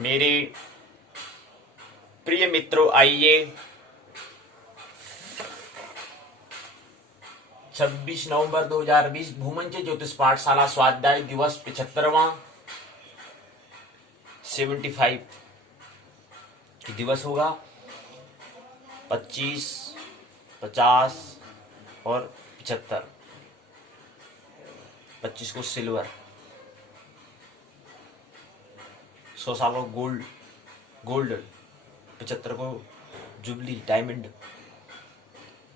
मेरे प्रिय मित्रों, आइए 26 नवंबर 2020 भूमंच ज्योतिष पाठशाला स्वाध्याय दिवस 75वां 75 दिवस होगा। 25, 50 और 75। 25 को सिल्वर, 100 साल को गोल्ड, 75 को जुबली डायमंड।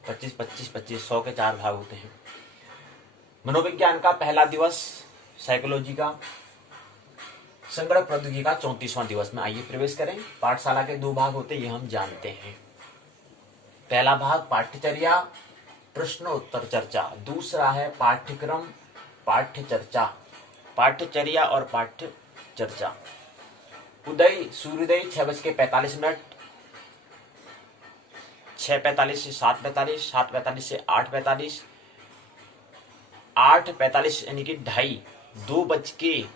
25, 25, 25, 100 के 4 भाग होते हैं। मनोविज्ञान का पहला दिवस, साइकोलॉजी का, संगणक प्रौद्योगिकी का 34वां दिवस में आइए प्रवेश करें। पाठशाला के 2 भाग होते हैं, ये हम जानते हैं। पहला भाग पाठ्यचर्या प्रश्न उत्तर चर्चा, दूसरा है पाठ्यक्रम पाठ्य चर्चा, पाठ्यचर्या और पाठ्य चर्चा। उदय सूर्योदय 6:45, 6:45 से 7:45, 7:45 से 8:45, 8:45 यानी कि 2:30, 2:30,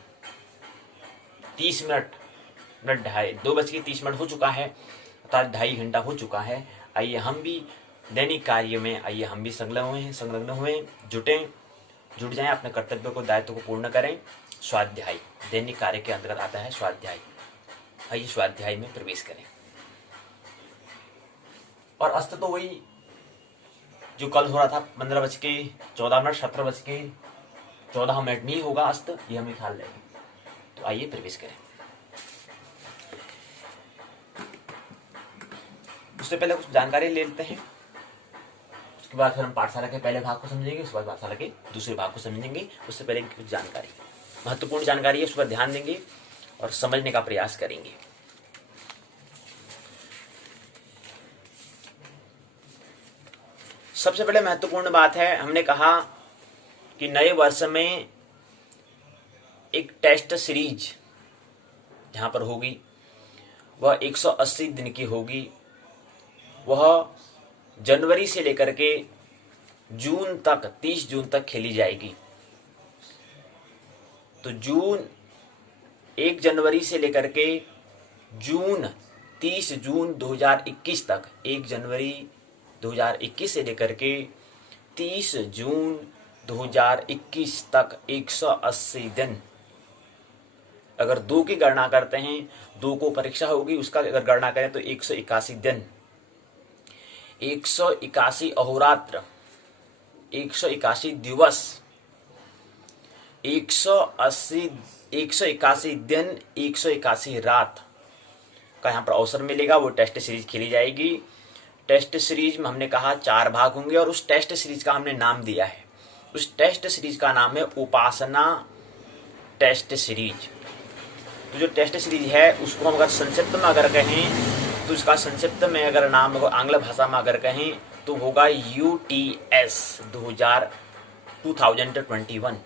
2:30 हो चुका है, अर्थात 2.5 घंटा हो चुका है। आइए हम भी दैनिक कार्य में आइए हम भी संलग्न हुए, जुट जाएं, अपने कर्तव्य को दायित्व को पूर्ण करें। स्वाध्याय दैनिक कार्य के अंतर्गत आता है स्वाध्याय। आइए स्वाध्याय में प्रवेश करें। और अस्त तो वही जो कल हो रहा था, 15:14, 17:14 नहीं होगा अस्त, ये हमें ख्याल रहे। तो आइए प्रवेश करें। उससे पहले कुछ जानकारी ले लेते हैं, उसके बाद फिर हम पाठशाला के पहले भाग को समझेंगे, उसके बाद पाठशाला के दूसरे भाग को समझेंगे। उससे पहले कुछ जानकारी, महत्वपूर्ण जानकारी है, उस पर ध्यान देंगे और समझने का प्रयास करेंगे। सबसे पहले महत्वपूर्ण बात है, हमने कहा कि नए वर्ष में एक टेस्ट सीरीज जहां पर होगी वह 180 दिन की होगी। वह जनवरी से लेकर के जून तक, 30 जून तक खेली जाएगी। तो 1 जनवरी से लेकर के 30 जून 2021 तक, 1 जनवरी 2021 से लेकर के 30 जून 2021 तक 180 दिन। अगर 2 की गणना करते हैं, 2 को परीक्षा होगी, उसका अगर गणना करें तो 181 दिन, 181 अहोरात्र, 181 दिवस, 181 दिन, 181 रात का यहाँ पर अवसर मिलेगा। वो टेस्ट सीरीज खेली जाएगी। टेस्ट सीरीज में हमने कहा 4 भाग होंगे और उस टेस्ट सीरीज का हमने नाम दिया है। उस टेस्ट सीरीज का नाम है उपासना टेस्ट सीरीज। तो जो टेस्ट सीरीज है उसको हम अगर संक्षिप्त में अगर कहें तो इसका संक्षिप्त में अगर नाम आंग्ल भाषा में अगर कहें तो होगा UTS 2021।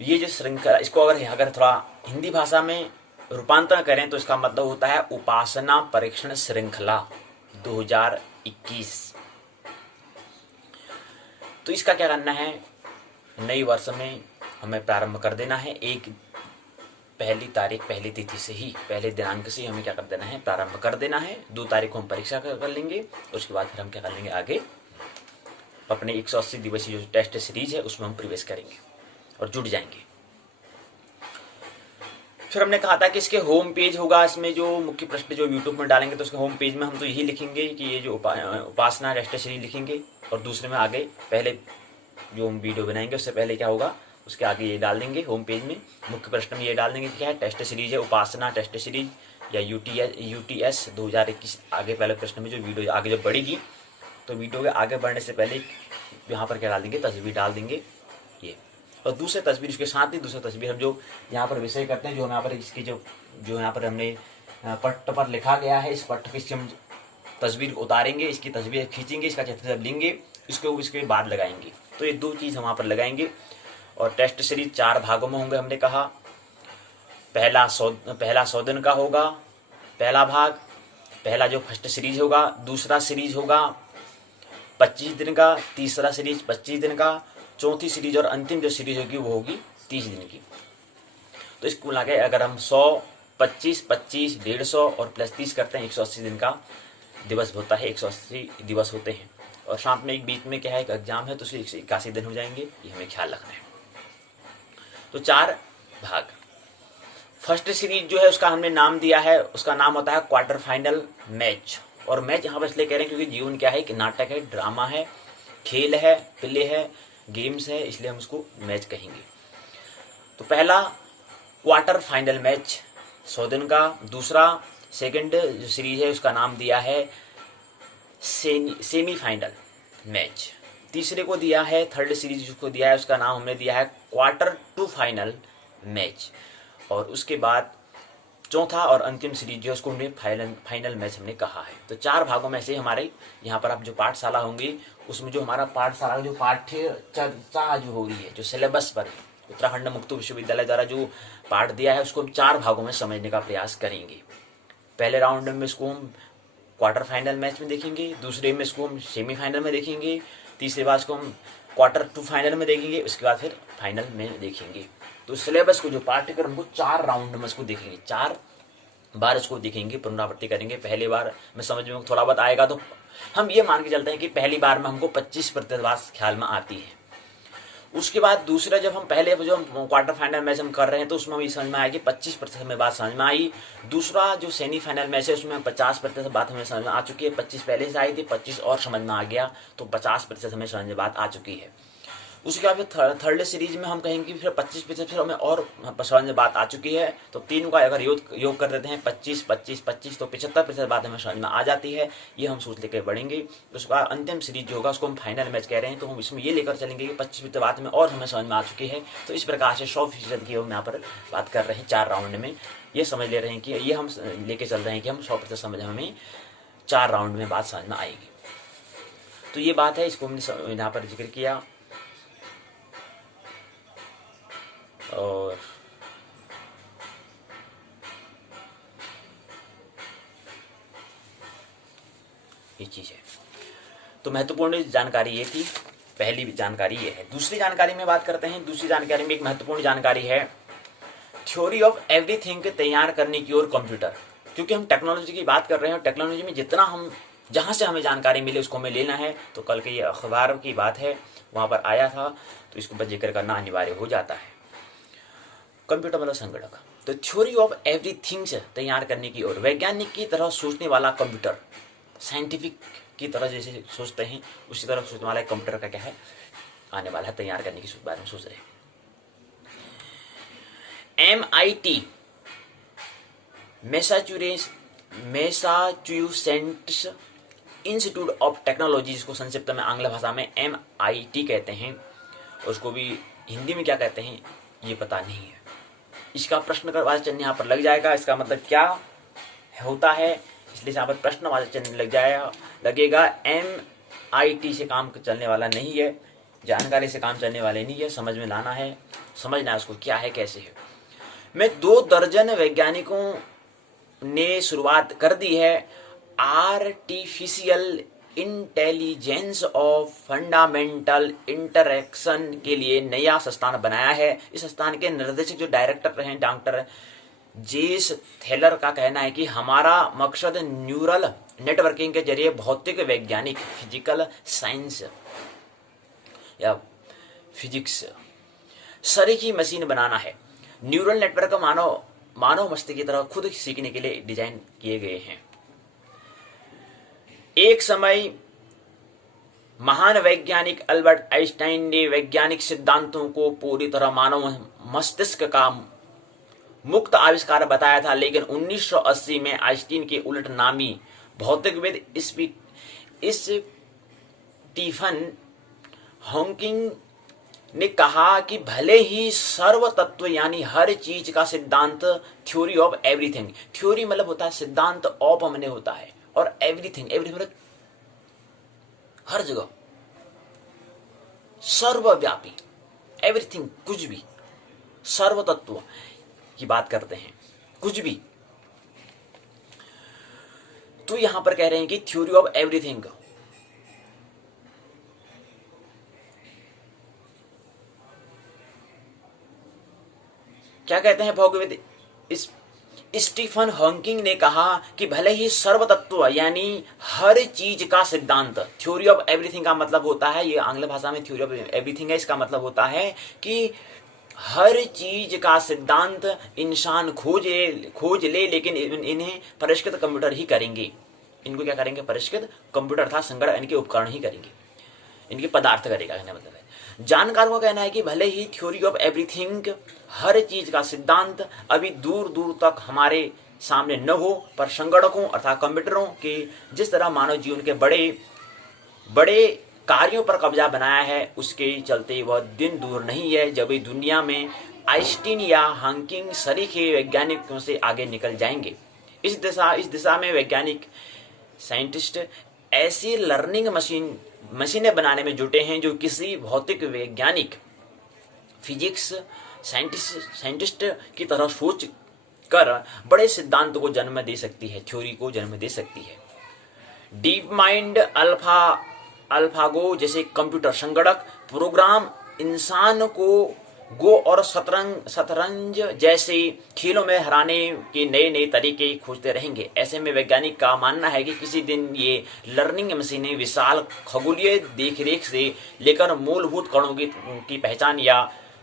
ये जो श्रृंखला, इसको अगर थोड़ा हिंदी भाषा में रूपांतरण करें तो इसका मतलब होता है उपासना परीक्षण श्रृंखला 2021। तो इसका क्या करना है, नई वर्ष में हमें प्रारंभ कर देना है। पहली तिथि से ही, पहले दिनांक से हमें क्या कर देना है, प्रारंभ कर देना है। 2 तारीख को हम परीक्षा कर लेंगे, उसके बाद फिर हम क्या कर लेंगे, आगे अपने 180 दिवसीय जो टेस्ट सीरीज है उसमें हम प्रवेश करेंगे और जुट जाएंगे। फिर हमने कहा था कि इसके होम पेज होगा, इसमें जो मुख्य प्रश्न जो यूट्यूब में डालेंगे तो उसके होम पेज में हम तो यही लिखेंगे कि ये जो उपासना टेस्ट सीरीज लिखेंगे, और दूसरे में आगे पहले जो हम वीडियो बनाएंगे उससे पहले क्या होगा, उसके आगे ये डाल देंगे होम पेज में, मुख्य प्रश्न में ये डाल देंगे क्या है, टेस्ट सीरीज है, उपासना टेस्ट सीरीज या UTS 2021। आगे पहले प्रश्न में जो वीडियो आगे जब बढ़ेगी तो वीडियो के आगे बढ़ने से पहले यहाँ पर क्या डाल देंगे, तस्वीर डाल देंगे ये। और दूसरे तस्वीर, उसके साथ ही दूसरी तस्वीर हम जो यहाँ पर विषय करते हैं, जो यहाँ पर इसकी जो यहाँ पर हमने पट्ट पर लिखा गया है, इस पट्ट की हम तस्वीर उतारेंगे, इसकी तस्वीर खींचेंगे, इसका चित्र लेंगे, इसके बाद लगाएंगे। तो ये 2 चीज़ हम वहाँ पर लगाएंगे। और टेस्ट सीरीज 4 भागों में होंगे, हमने कहा। पहला 100 दिन का होगा पहला भाग, पहला जो फर्स्ट सीरीज होगा। दूसरा सीरीज होगा 25 दिन का, तीसरा सीरीज 25 दिन का, चौथी सीरीज और अंतिम जो सीरीज होगी वो होगी 30 दिन की। तो इस कुल आगे अगर हम 100, 25, 25, 150 और प्लस 30 करते हैं 180 दिन का दिवस होता है, 180 दिवस होते हैं। और साथ में एक बीच में क्या है, एक एग्जाम है, तो उसके 81 दिन हो जाएंगे, ये हमें ख्याल रखना है। तो 4 भाग। फर्स्ट सीरीज जो है उसका हमने नाम दिया है, उसका नाम होता है क्वार्टर फाइनल मैच। और मैच यहाँ पर इसलिए कह रहे हैं क्योंकि जीवन क्या है कि नाटक है, ड्रामा है, खेल है, प्ले है, गेम्स है, इसलिए हम उसको मैच कहेंगे। तो पहला क्वार्टर फाइनल मैच 100 दिन का। दूसरा सेकंड जो सीरीज है उसका नाम दिया है सेमीफाइनल मैच। तीसरे को दिया है, थर्ड सीरीज जिसको दिया है उसका नाम हमने दिया है क्वार्टर टू फाइनल मैच। और उसके बाद चौथा और अंतिम सीरीज जो उसको हमने फाइनल मैच हमने कहा है। तो 4 भागों में से हमारे यहाँ पर आप जो पाठशाला होंगी उसमें जो हमारा पाठशाला जो पाठ्य चर्चा जो हो रही है, जो सिलेबस पर उत्तराखंड मुक्त विश्वविद्यालय द्वारा जो पाठ दिया है उसको हम 4 भागों में समझने का प्रयास करेंगे। पहले राउंड में इसको हम क्वार्टर फाइनल मैच में देखेंगे, दूसरे में इसको हम सेमीफाइनल में देखेंगे, तीसरे बार इसको हम क्वार्टर टू फाइनल में देखेंगे, उसके बाद फिर फाइनल में देखेंगे। तो सिलेबस को जो पाठ्यक्रम को 4 राउंड में इसको देखेंगे, 4 बार इसको देखेंगे, पुनरावृत्ति करेंगे। पहली बार में समझ में थोड़ा बहुत आएगा तो हम ये मान के चलते हैं कि पहली बार में हमको 25% बात ख्याल में आती है। उसके बाद दूसरा जब हम पहले जो हम क्वार्टर फाइनल मैच हम कर रहे हैं तो उसमें हमें समझ में आएगी 25% हमें बात समझ में आई। दूसरा जो सेमीफाइनल मैच है उसमें 50% बात हमें समझ में आ चुकी है। 25 पहले से आई थी, 25 और समझ में आ गया, तो 50% हमें समझ में बात आ चुकी है। उसके बाद फिर थर्ड सीरीज में हम कहेंगे फिर 25% फिर हमें और समझ में बात आ चुकी है। तो तीनों का अगर योग कर देते हैं 25, 25, 25 तो 75% बात हमें समझ में आ जाती है। ये हम सोच लेकर बढ़ेंगे। उसके बाद अंतिम सीरीज जो होगा उसको हम फाइनल मैच कह रहे हैं, तो हम इसमें ये लेकर चलेंगे कि 25% बात में और हमें समझ में आ चुकी है। तो इस प्रकार से 100% की हम यहाँ पर बात कर रहे हैं 4 राउंड में। ये समझ ले रहे हैं कि ये हम लेके चल रहे हैं कि हम 100% समझ हमें 4 राउंड में बात समझ में आएगी। तो ये बात है, इसको हमने यहाँ पर जिक्र किया। और ये चीज है। तो महत्वपूर्ण जानकारी ये थी, पहली जानकारी ये है। दूसरी जानकारी में बात करते हैं। दूसरी जानकारी में एक महत्वपूर्ण जानकारी है थ्योरी ऑफ एवरीथिंग तैयार करने की ओर कंप्यूटर। क्योंकि हम टेक्नोलॉजी की बात कर रहे हैं और टेक्नोलॉजी में जितना हम जहां से हमें जानकारी मिले उसको हमें लेना है। तो कल के ये अखबार की बात है, वहां पर आया था, तो इसको पर जिक्र करना अनिवार्य हो जाता है। कंप्यूटर मतलब संगणक। तो थ्योरी ऑफ एवरीथिंग्स तैयार करने की ओर, वैज्ञानिक की तरह सोचने वाला कंप्यूटर, साइंटिफिक की तरह जैसे सोचते हैं उसी तरह सोचने वाला कंप्यूटर का क्या है आने वाला है, तैयार करने की बारे में सोच रहे हैं। MIT Massachusetts institute of technology, जिसको संक्षिप्त में आंग्ल भाषा में MIT कहते हैं, उसको भी हिंदी में क्या कहते हैं ये पता नहीं है। इसका प्रश्नवाचक चिन्ह यहाँ पर लग जाएगा। इसका मतलब क्या होता है, इसलिए यहाँ पर प्रश्नवाचक चिन्ह लगेगा। MIT से काम चलने वाला नहीं है, जानकारी से काम चलने वाले नहीं है, समझ में लाना है, समझना है उसको क्या है कैसे है। में 2 दर्जन वैज्ञानिकों ने शुरुआत कर दी है artificial intelligence of fundamental interaction के लिए नया संस्थान बनाया है। इस संस्थान के निर्देशक जो डायरेक्टर रहे डॉक्टर जेस थेलर का कहना है कि हमारा मकसद न्यूरल नेटवर्किंग के जरिए भौतिक वैज्ञानिक फिजिकल साइंस या फिजिक्स सरीखी मशीन बनाना है। न्यूरल नेटवर्क मानव मस्तिष्क की तरह खुद सीखने के लिए डिजाइन किए गए हैं। एक समय महान वैज्ञानिक अल्बर्ट आइंस्टाइन ने वैज्ञानिक सिद्धांतों को पूरी तरह मानव मस्तिष्क का मुक्त आविष्कार बताया था, लेकिन 1980 में आइंस्टीन के उलट नामी भौतिकविद स्टीफन हॉकिंग ने कहा कि भले ही सर्व तत्व यानी हर चीज का सिद्धांत थ्योरी ऑफ एवरीथिंग, थ्योरी मतलब होता है सिद्धांत, ऑफ हमने होता है, और एवरीथिंग मतलब हर जगह सर्वव्यापी, एवरीथिंग कुछ भी, सर्व तत्व की बात करते हैं कुछ भी। तो यहां पर कह रहे हैं कि थ्योरी ऑफ एवरीथिंग क्या कहते हैं भौगोलिक इस स्टीफन हॉकिंग ने कहा कि भले ही सर्वतत्व यानी हर चीज का सिद्धांत, थ्योरी ऑफ एवरीथिंग का मतलब होता है, ये आंग्ल भाषा में थ्योरी ऑफ एवरीथिंग है, इसका मतलब होता है कि हर चीज का सिद्धांत इंसान खोज ले, लेकिन इन्हें परिष्कृत कंप्यूटर ही करेंगे। इनको क्या करेंगे? परिष्कृत कंप्यूटर अर्थात संगणक इनके उपकरण ही करेंगे, इनके पदार्थ करेगा, कहने मतलब है। जानकारों का कहना है कि भले ही थ्योरी ऑफ एवरीथिंग, हर चीज का सिद्धांत अभी दूर दूर तक हमारे सामने न हो, पर संगणकों अर्थात कंप्यूटरों के जिस तरह मानव जीवन के बड़े बड़े कार्यों पर कब्जा बनाया है, उसके चलते वह दिन दूर नहीं है जब इस दुनिया में आइंस्टीन या हॉकिंग सरीखे वैज्ञानिकों से आगे निकल जाएंगे। इस दिशा में वैज्ञानिक साइंटिस्ट ऐसी लर्निंग मशीनें बनाने में जुटे हैं जो किसी भौतिक वैज्ञानिक, फिजिक्स साइंटिस्ट की तरह सोच कर बड़े सिद्धांत को जन्म दे सकती है, थ्योरी को जन्म दे सकती है। डीप माइंड, अल्फागो जैसे कंप्यूटर संगणक प्रोग्राम इंसान को गो और शतरंज जैसे खेलों में हराने के नए नए तरीके खोजते रहेंगे। ऐसे में वैज्ञानिक का मानना है कि किसी दिन ये लर्निंग मशीनें विशाल खगोलीय देखरेख से लेकर मूलभूत कणों की पहचान या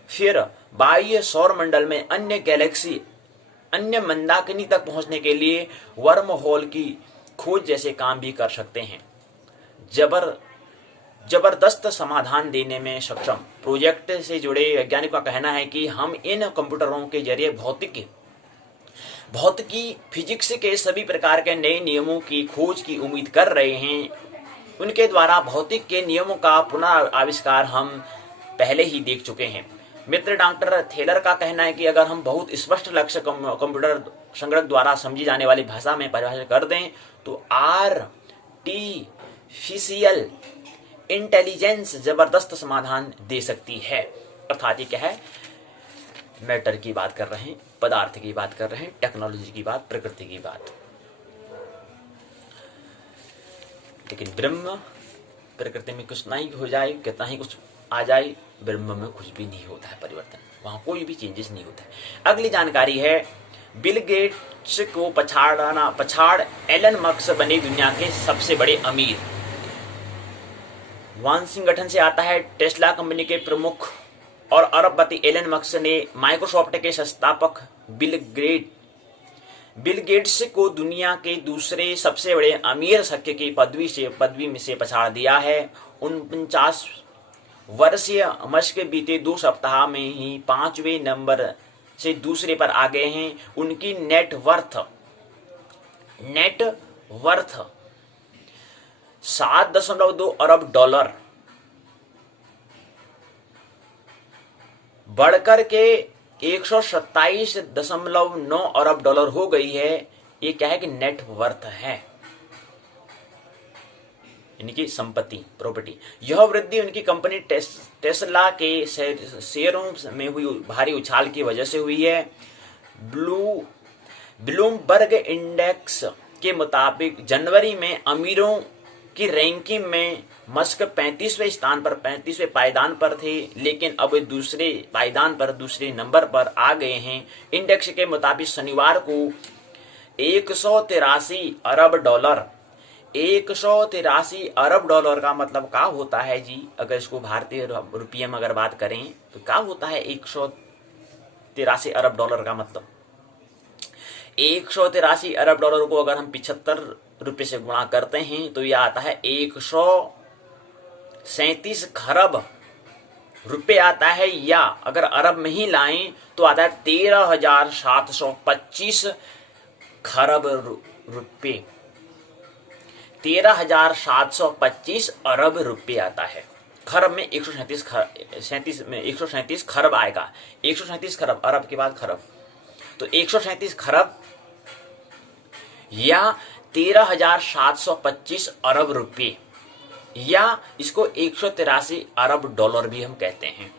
फिर बाह्य सौर मंडल में अन्य गैलेक्सी, अन्य मंदाकिनी तक पहुंचने के लिए वर्म होल की खोज जैसे काम भी कर सकते हैं। जबरदस्त समाधान देने में सक्षम प्रोजेक्ट से जुड़े वैज्ञानिकों का कहना है कि हम इन कंप्यूटरों के जरिए भौतिकी फिजिक्स के सभी प्रकार के नए नियमों की खोज की उम्मीद कर रहे हैं। उनके द्वारा भौतिक के नियमों का पुनराविष्कार हम पहले ही देख चुके हैं। मित्र डॉक्टर थेलर का कहना है कि अगर हम बहुत स्पष्ट लक्ष्य कंप्यूटर संगणक द्वारा समझी जाने वाली भाषा में परिभाषित कर दें तो आर्टिफिशियल इंटेलिजेंस जबरदस्त समाधान दे सकती है। अर्थात ये क्या है? मैटर की बात कर रहे हैं, पदार्थ की बात कर रहे हैं, टेक्नोलॉजी की बात, प्रकृति की बात। लेकिन ब्रह्म प्रकृति में कुछ नहीं हो जाए, कितना ही कुछ आ जाए, ब्रह्म में कुछ भी नहीं होता है परिवर्तन, वहां कोई भी चेंजेस नहीं होता है। अगली जानकारी है बिल गेट्स को पछाड़ एलन मस्क बने दुनिया के सबसे बड़े अमीर। वानसिंग गठन से आता है। टेस्ला कंपनी के प्रमुख और अरबपति एलन मस्क ने माइक्रोसॉफ्ट के संस्थापक बिल गेट्स को दुनिया के दूसरे सबसे बड़े अमीर शख्स की पदवी में से पछाड़ दिया है। 49 वर्षीय मस्क बीते 2 सप्ताह में ही 5वें नंबर से दूसरे पर आ गए हैं। उनकी नेटवर्थ 7.2 अरब डॉलर बढ़कर के 127.9 अरब डॉलर हो गई है। ये क्या है कि नेटवर्थ है, इनकी संपत्ति, प्रॉपर्टी। यह वृद्धि उनकी कंपनी टेस्ला के शेयरों में हुई भारी उछाल की वजह से हुई है। ब्लूमबर्ग इंडेक्स के मुताबिक जनवरी में अमीरों की रैंकिंग में मस्क 35वें पायदान पर थे, लेकिन अब दूसरे पायदान पर दूसरे नंबर पर आ गए हैं। इंडेक्स के मुताबिक शनिवार को 183 अरब डॉलर का मतलब क्या होता है जी? अगर इसको भारतीय रुपये में अगर बात करें तो क्या होता है 183 अरब डॉलर का मतलब? 183 अरब डॉलर को अगर हम 75 रुपए से गुणा करते हैं तो यह आता है 137 खरब रुपए आता है, या अगर अरब में ही लाएं तो आता है 13,725 खरब रुपए। 13,725 अरब रुपए आता है। खरब में 137 खरब आएगा। 137 खरब, अरब के बाद खरब, तो 137 खरब या 13,725 अरब रुपए, या इसको 183 अरब डॉलर भी हम कहते हैं।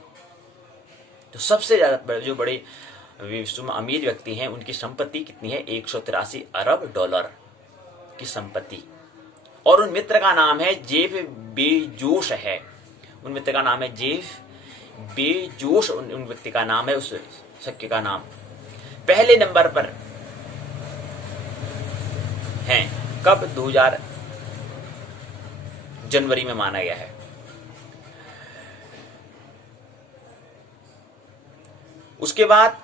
तो सबसे ज्यादा जो बड़े विश्व में अमीर व्यक्ति हैं उनकी संपत्ति कितनी है? 183 अरब डॉलर की संपत्ति। और उन मित्र का नाम है जेफ बेजोस है। उन मित्र का नाम है जेफ बेजोस, उन व्यक्ति का नाम है। उस शक्य का नाम पहले नंबर पर हैं। कब? 2000 जनवरी में माना गया है। उसके बाद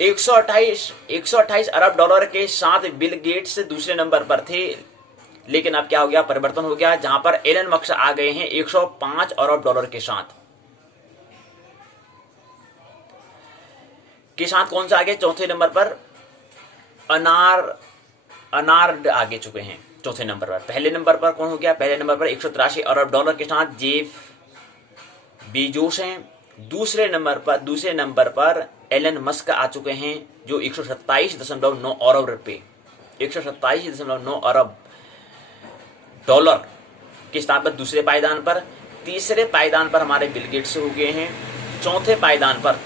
128 अरब डॉलर के साथ बिल गेट्स दूसरे नंबर पर थे, लेकिन अब क्या हो गया? परिवर्तन हो गया, जहां पर एलन मस्क आ गए हैं 105 अरब डॉलर के साथ। कौन सा आगे? चौथे नंबर पर अनार्ड आगे चुके हैं चौथे नंबर पर। पहले नंबर पर कौन हो गया? पहले नंबर पर 183 अरब डॉलर के साथ जेफ बेजोस हैं। दूसरे नंबर पर एलन मस्क आ चुके हैं, जो 127.9 अरब रुपए 127.9 अरब डॉलर के साथ दूसरे पायदान पर। तीसरे पायदान पर हमारे बिल गेट्स हो गए हैं। चौथे पायदान पर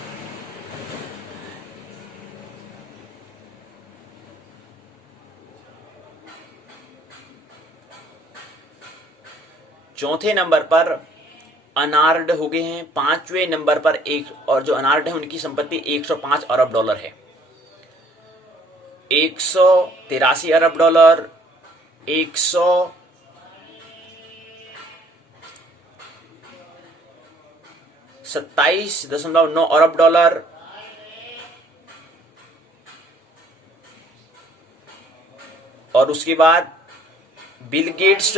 अनार्ड हो गए हैं। पांचवें नंबर पर और जो अनार्ड है उनकी संपत्ति 105 अरब डॉलर है। 183 अरब डॉलर, 127.9 अरब डॉलर, और उसके बाद बिल गेट्स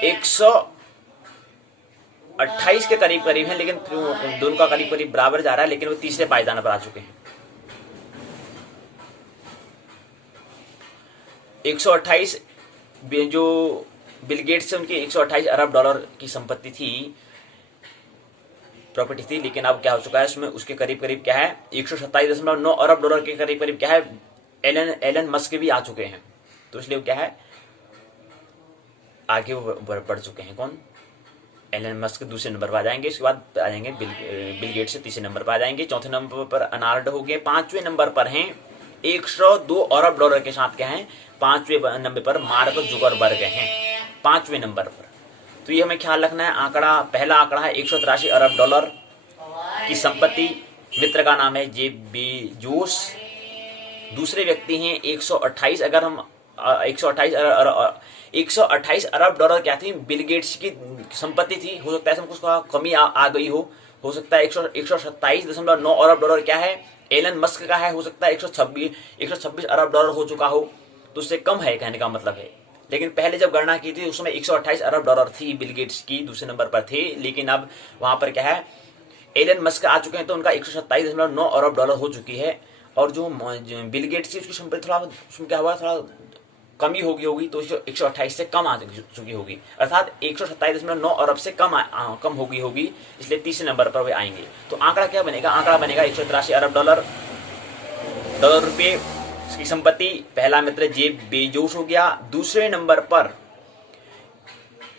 128 के करीब है, लेकिन दोनों का करीब बराबर जा रहा है, लेकिन वो तीसरे पायदान पर आ चुके हैं। 128 जो बिल गेट्स से उनकी 128 अरब डॉलर की संपत्ति थी, प्रॉपर्टी थी, लेकिन अब क्या हो चुका है उसमें? उसके करीब क्या है? 127.9 अरब डॉलर के करीब क्या है? एलन मस्क भी आ चुके हैं, तो इसलिए क्या है? आगे वो बढ़ चुके हैं। कौन? एलन मस्क दूसरे नंबर पर आ जाएंगे, इसके बाद आ जाएंगे बिल गेट्स से तीसरे नंबर पर आ जाएंगे। चौथे नंबर पर अनार्ड हो गए। पांचवें नंबर पर हैं 102 अरब डॉलर के साथ क्या है? पांचवें नंबर पर मार्क जुकरबर्ग हैं, पांचवें नंबर पर। तो ये हमें ख्याल रखना है। पहला आंकड़ा है 183 अरब डॉलर की संपत्ति, मित्र का नाम है जेफ बेजोस। दूसरे व्यक्ति हैं 128, अगर हम 128 अरब डॉलर क्या थी? बिल गेट्स की संपत्ति थी। हो सकता है इसमें कुछ कमी आ गई हो सकता है 127.9 अरब डॉलर क्या है? एलन मस्क का है। हो सकता है 126 अरब डॉलर हो चुका हो, तो उससे कम है कहने का मतलब है। लेकिन पहले जब गणना की थी उसमें 128 अरब डॉलर थी, बिल गेट्स की दूसरे नंबर पर थे, लेकिन अब वहां पर क्या है? एलन मस्क आ चुके हैं, तो उनका 127.9 अरब डॉलर हो चुकी है। और जो बिल गेट्स की उसकी संपत्ति थोड़ा उसमें क्या हुआ? थोड़ा कमी होगी, तो 128 से कम आ चुकी होगी, अर्थात 127.9 अरब से कम होगी, इसलिए तीसरे नंबर पर वे आएंगे। तो आंकड़ा क्या बनेगा? आंकड़ा बनेगा 183 अरब डॉलर रुपए की संपत्ति। पहला मित्र जेफ बेजोस हो गया। दूसरे नंबर पर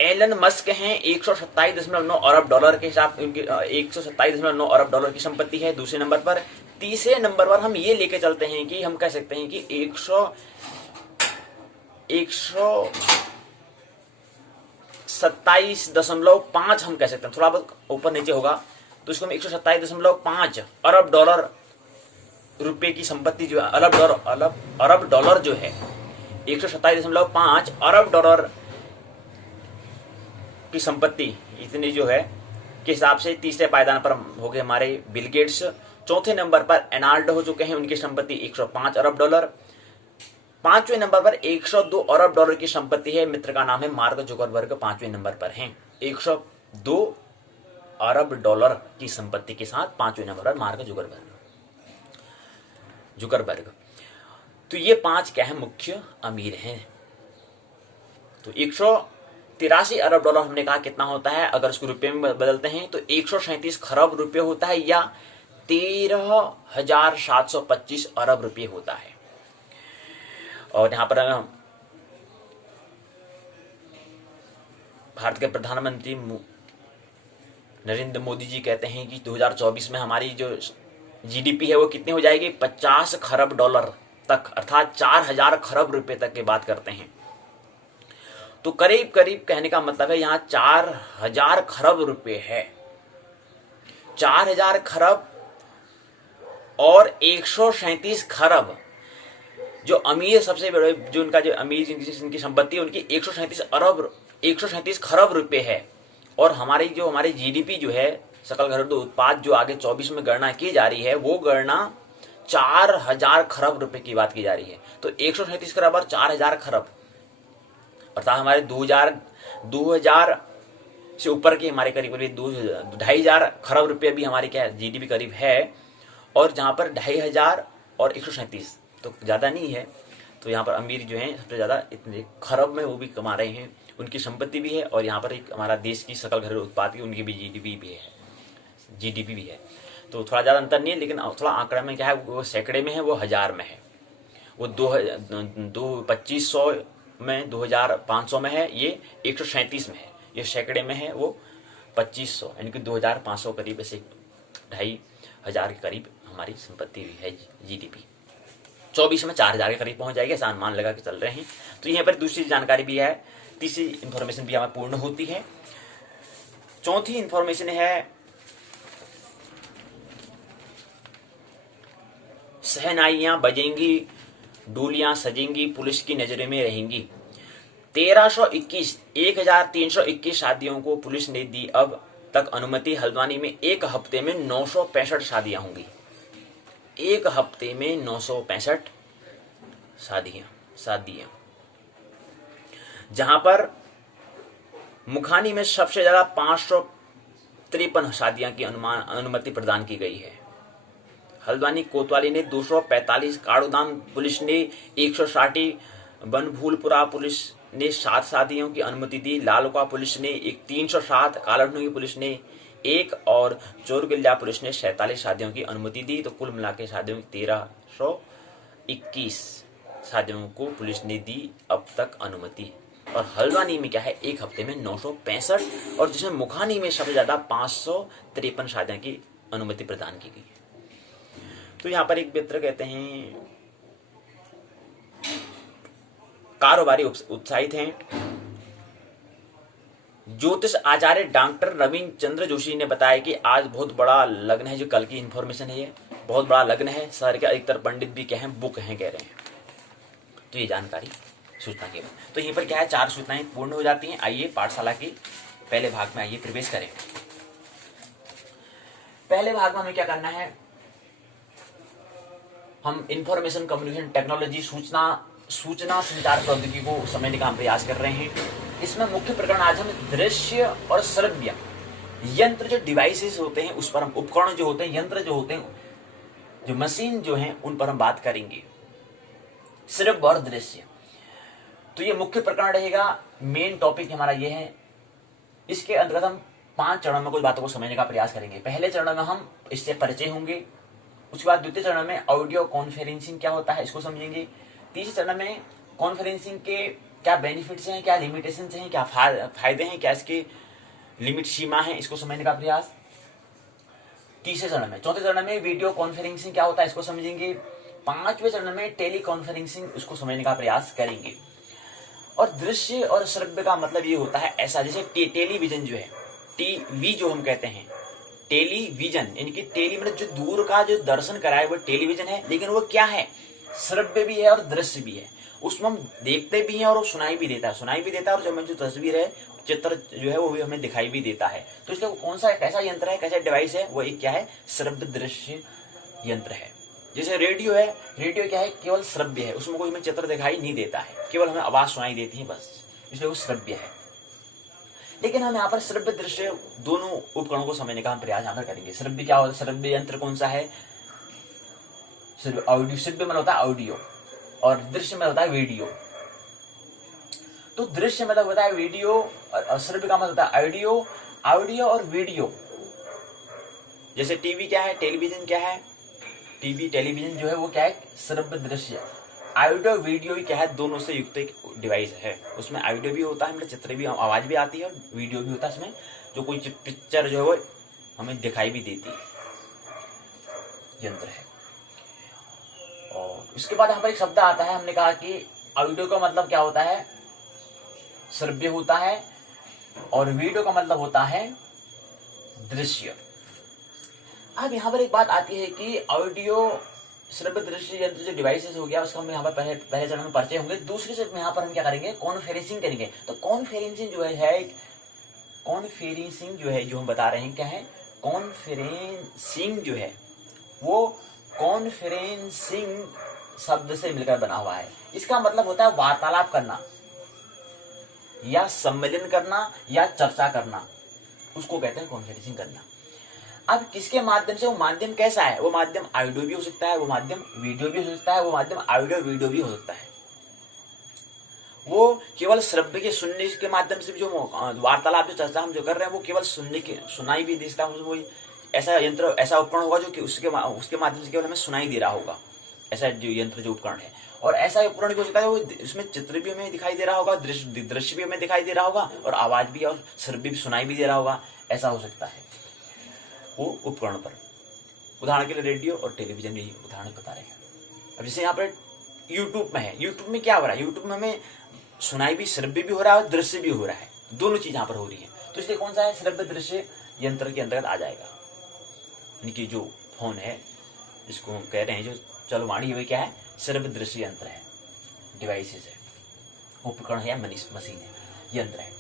एलन मस्क हैं, 127.9 अरब डॉलर के साथ उनकी 127.9 अरब डॉलर की संपत्ति है दूसरे नंबर पर। तीसरे नंबर पर हम ये लेके चलते हैं कि हम कह सकते हैं कि 127.5 हम कह सकते हैं, थोड़ा बहुत ऊपर नीचे होगा, तो इसको हम 127.5 अरब डॉलर रुपए की संपत्ति जो है, अरब डॉलर जो है 127.5 अरब डॉलर की संपत्ति इतनी जो है के हिसाब से तीसरे पायदान पर हो गए हमारे बिल गेट्स। चौथे नंबर पर एनार्ड हो चुके हैं, उनकी संपत्ति 105 अरब डॉलर। पांचवें नंबर पर 102 अरब डॉलर की संपत्ति है, मित्र का नाम है मार्क जुकरबर्ग, पांचवें नंबर पर हैं। 102 अरब डॉलर की संपत्ति के साथ पांचवें नंबर पर मार्क जुकरबर्ग। तो ये 5 क्या है? मुख्य अमीर हैं। तो 183 अरब डॉलर हमने कहा कितना होता है? अगर इसको रुपए में बदलते हैं तो 137 खरब रुपए होता है, या 13,725 अरब रुपए होता है। और यहां पर भारत के प्रधानमंत्री नरेंद्र मोदी जी कहते हैं कि 2024 में हमारी जो जीडीपी है वो कितनी हो जाएगी? 50 खरब डॉलर तक, अर्थात 4,000 खरब रुपए तक की बात करते हैं। तो करीब कहने का मतलब है यहां 4,000 खरब रुपए है। 4,000 खरब और 137 खरब, जो अमीर सबसे बड़े, जो उनका जो अमीर जिनकी संपत्ति है उनकी 137 खरब रुपए है। और हमारी जीडीपी जो है, सकल घरेलू उत्पाद, जो आगे 24 में गणना की जा रही है, वो गणना 4000 खरब रुपए की बात की जा रही है। तो 137 खरब और 4000 खरब, अर्थात हमारे 2000 से ऊपर की हमारे करीब 2500 खरब रुपए भी हमारी क्या जीडीपी करीब है। और जहां पर 2500 और 137 तो ज्यादा नहीं है। तो यहाँ पर अमीर जो हैं सबसे ज्यादा इतने खरब में वो भी कमा रहे हैं, उनकी संपत्ति भी है। और यहाँ पर एक हमारा देश की सकल घरेलू उत्पाद की उनकी भी जीडीपी भी है। तो थोड़ा ज्यादा अंतर नहीं है, लेकिन थोड़ा आंकड़ा में क्या है, वो सैकड़े में है, वो हजार में है। वो 2500 में 2500 में है, ये 137 में है। ये सैकड़े में है, वो 2500 यानी कि 2500 करीब, ऐसे 2500 के करीब हमारी संपत्ति भी है जीडीपी। 24 में 4000 के करीब पहुंच जाएगी, ऐसा अनुमान लगा के चल रहे हैं। तो यहाँ पर दूसरी जानकारी भी है, तीसरी इंफॉर्मेशन भी हमें पूर्ण होती है। चौथी इंफॉर्मेशन है, शहनाइयां बजेंगी, डोलियां सजेंगी, पुलिस की नजर में रहेंगी। 1321 शादियों को पुलिस ने दी अब तक अनुमति। हल्द्वानी में एक हफ्ते में 965 शादियां होंगी। एक हफ्ते में 965 शादियां, जहां पर मुखानी में सबसे ज्यादा 553 शादियां की अनुमति प्रदान की गई है। हल्द्वानी कोतवाली ने 245, काड़ूदाम पुलिस ने 160, बनभूलपुरा पुलिस ने 7 शादियों की अनुमति दी। लालुका पुलिस ने 307, कालाढूंगी पुलिस ने 1 और चोरगिल्ला पुलिस ने 47 शादियों की अनुमति दी। तो कुल मिलाकर शादियों की 1321 शादियों को पुलिस ने दी अब तक अनुमति। और हल्द्वानी में क्या है, एक हफ्ते में 965, और जिसमें मुखानी में सबसे ज्यादा 553 शादियों की अनुमति प्रदान की गई है। तो यहाँ पर एक मित्र कहते हैं, कारोबारी उत्साहित हैं। ज्योतिष आचार्य डॉक्टर रविंद्र चंद्र जोशी ने बताया कि आज बहुत बड़ा लग्न है, जो कल की इंफॉर्मेशन है, ये बहुत बड़ा लग्न है। शहर के अधिकतर पंडित भी क्या है, बुक हैं कह रहे हैं। तो ये जानकारी सूचना के बाद, तो यहीं पर क्या है, 4 सूचनाएं पूर्ण हो जाती हैं। आइए पाठशाला के पहले भाग में आइए प्रवेश करें। पहले भाग में हमें क्या करना है, हम इंफॉर्मेशन कम्युनिकेशन टेक्नोलॉजी, सूचना संचार प्रौद्योगिकी को समझने का हम प्रयास कर रहे हैं। इसमें मुख्य प्रकरण आज हम दृश्य और श्रव्य यंत्र, जो डिवाइसेस होते हैं उस पर हम, उपकरण जो होते हैं, यंत्र जो होते हैं, जो मशीन जो हैं, उन पर हम बात करेंगे। श्रव्य और दृश्य, तो ये मुख्य प्रकरण रहेगा। मेन टॉपिक हमारा ये है। इसके अंतर्गत हम 5 चरणों में कुछ बातों को समझने का प्रयास करेंगे। पहले चरण में हम इससे परिचय होंगे। उसके बाद द्वितीय चरण में ऑडियो कॉन्फ्रेंसिंग क्या होता है, इसको समझेंगे। तीसरे चरण में कॉन्फ्रेंसिंग के क्या बेनिफिट्स हैं, क्या लिमिटेशंस हैं, क्या फायदे हैं, क्या इसके लिमिट सीमा है, इसको समझने का प्रयास तीसरे चरण में। चौथे चरण में वीडियो कॉन्फ्रेंसिंग क्या होता है, इसको समझेंगे। 5वें चरण में टेली कॉन्फ्रेंसिंग, उसको समझने का प्रयास करेंगे। और दृश्य और श्रव्य का मतलब ये होता है ऐसा, जैसे टेलीविजन जो है, टीवी जो हम कहते हैं, टेलीविजन यानी कि टेली मतलब जो दूर का जो दर्शन कराए वो टेलीविजन है, लेकिन वो क्या है, श्रव्य भी है और दृश्य भी है। उसमें हम देखते भी हैं और वो सुनाई भी देता है, और जो तस्वीर है, चित्र जो है, वो भी हमें दिखाई भी देता है। तो इसलिए कौन सा कैसा यंत्र है, कैसा डिवाइस है, वो एक क्या है, श्रव्य दृश्य यंत्र है। जैसे रेडियो है, रेडियो क्या है, केवल श्रव्य है, उसमें कोई हमें चित्र दिखाई नहीं देता है, केवल हमें आवाज सुनाई देती है बस, इसलिए वो श्रव्य है। लेकिन हम यहाँ पर श्रव्य दृश्य दोनों उपकरणों को समझने का हम प्रयास यहाँ पर करेंगे। श्रव्य क्या होता है, श्रव्य यंत्र कौन सा है, ऑडियो, श्रव्य में होता है ऑडियो और दृश्य में होता है वीडियो। तो दृश्य मतलब होता है वीडियो और श्रव्य का मतलब होता है ऑडियो और वीडियो। जैसे टीवी क्या है, टेलीविजन क्या है, टीवी टेलीविजन जो है वो क्या है, श्रव्य दृश्य। ऑडियो वीडियो ही क्या है, दोनों से युक्त एक डिवाइस है। उसमें ऑडियो भी होता है, मतलब चित्र भी, आवाज भी आती है, और वीडियो भी होता है। इसमें जो कोई पिक्चर जो है वो हमें दिखाई भी देती है, यंत्र है। और इसके बाद यहाँ पर एक शब्द आता है, हमने कहा कि ऑडियो का मतलब क्या होता है, श्रव्य होता है, और वीडियो का मतलब होता है दृश्य। अब यहाँ पर एक बात आती है कि ऑडियो श्रव्य दृश्य यंत्र जो डिवाइसेस हो गया उसका हम यहाँ पर पहले चरण में परिचय होंगे। दूसरे चरण में यहाँ पर हम क्या करेंगे, कॉन्फ्रेंसिंग करेंगे। तो कॉन्फ्रेंसिंग जो है जो हम बता रहे हैं क्या है, कॉन्फ्रेंसिंग जो है वो कॉन्फ्रेंसिंग शब्द से मिलकर बना हुआ है। इसका मतलब होता है वार्तालाप करना या सम्मेलन करना या चर्चा करना, उसको कहते हैं कॉन्फ्रेंसिंग करना। अब किसके माध्यम से, वो माध्यम कैसा है, वो माध्यम ऑडियो भी हो सकता है, वो माध्यम वीडियो भी हो सकता है, वो माध्यम ऑडियो वीडियो भी हो सकता है। वो केवल श्रव्य के सुनने के माध्यम से भी जो वार्तालाप जो चर्चा हम जो कर रहे हैं वो केवल सुनाई भी देता है। वो ऐसा यंत्र, ऐसा उपकरण होगा जो कि उसके माध्यम से केवल हमें सुनाई दे रहा होगा, ऐसा जो यंत्र जो उपकरण है। और ऐसा उपकरण भी हो सकता है वो इसमें चित्र भी हमें दिखाई दे रहा होगा, दृश्य भी हमें दिखाई दे रहा होगा, और आवाज भी और श्रव्य भी सुनाई भी दे रहा होगा, ऐसा हो सकता है वो उपकरण पर। उदाहरण के लिए रेडियो और टेलीविजन यही उदाहरण बता रहे हैं। अब जैसे यहाँ पर यूट्यूब में है, यूट्यूब में क्या हो रहा है, यूट्यूब में हमें सुनाई भी, श्रव्य भी हो रहा है और दृश्य भी हो रहा है, दोनों चीज यहाँ पर हो रही है। तो इसलिए कौन सा है, श्रव्य दृश्य यंत्र के अंतर्गत आ जाएगा। यानी कि जो फोन है इसको हम कह रहे हैं, जो चलवाणी है क्या है, श्रव्य दृश्य यंत्र है, डिवाइसेस है, उपकरण है या मशीन है, यंत्र है।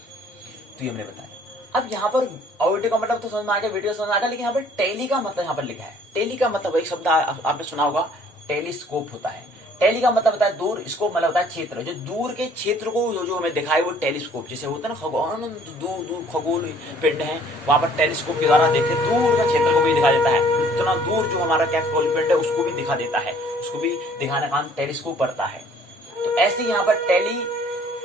तो ये हमने बताया। अब यहाँ पर ऑडियो का मतलब तो समझ में आ गया, वीडियो समझ में आ गया, लेकिन यहाँ पर टेली का मतलब यहाँ पर लिखा है। टेली का मतलब एक शब्द आपने सुना होगा, टेलीस्कोप होता है। टेली का मतलब होता है दूर, स्कोप मतलब होता है क्षेत्र, जो दूर के क्षेत्र को जो हमें दिखाए वो टेलीस्कोप। जैसे होता है ना दूर दूर खगोल पिंड है, वहां पर टेलीस्कोप के द्वारा देखे दूर का क्षेत्र को भी दिखा देता है। इतना दूर जो हमारा क्या खगोल पिंड है उसको भी दिखा देता है, उसको भी दिखाने का काम टेलीस्कोप करता है। तो ऐसे यहाँ पर टेली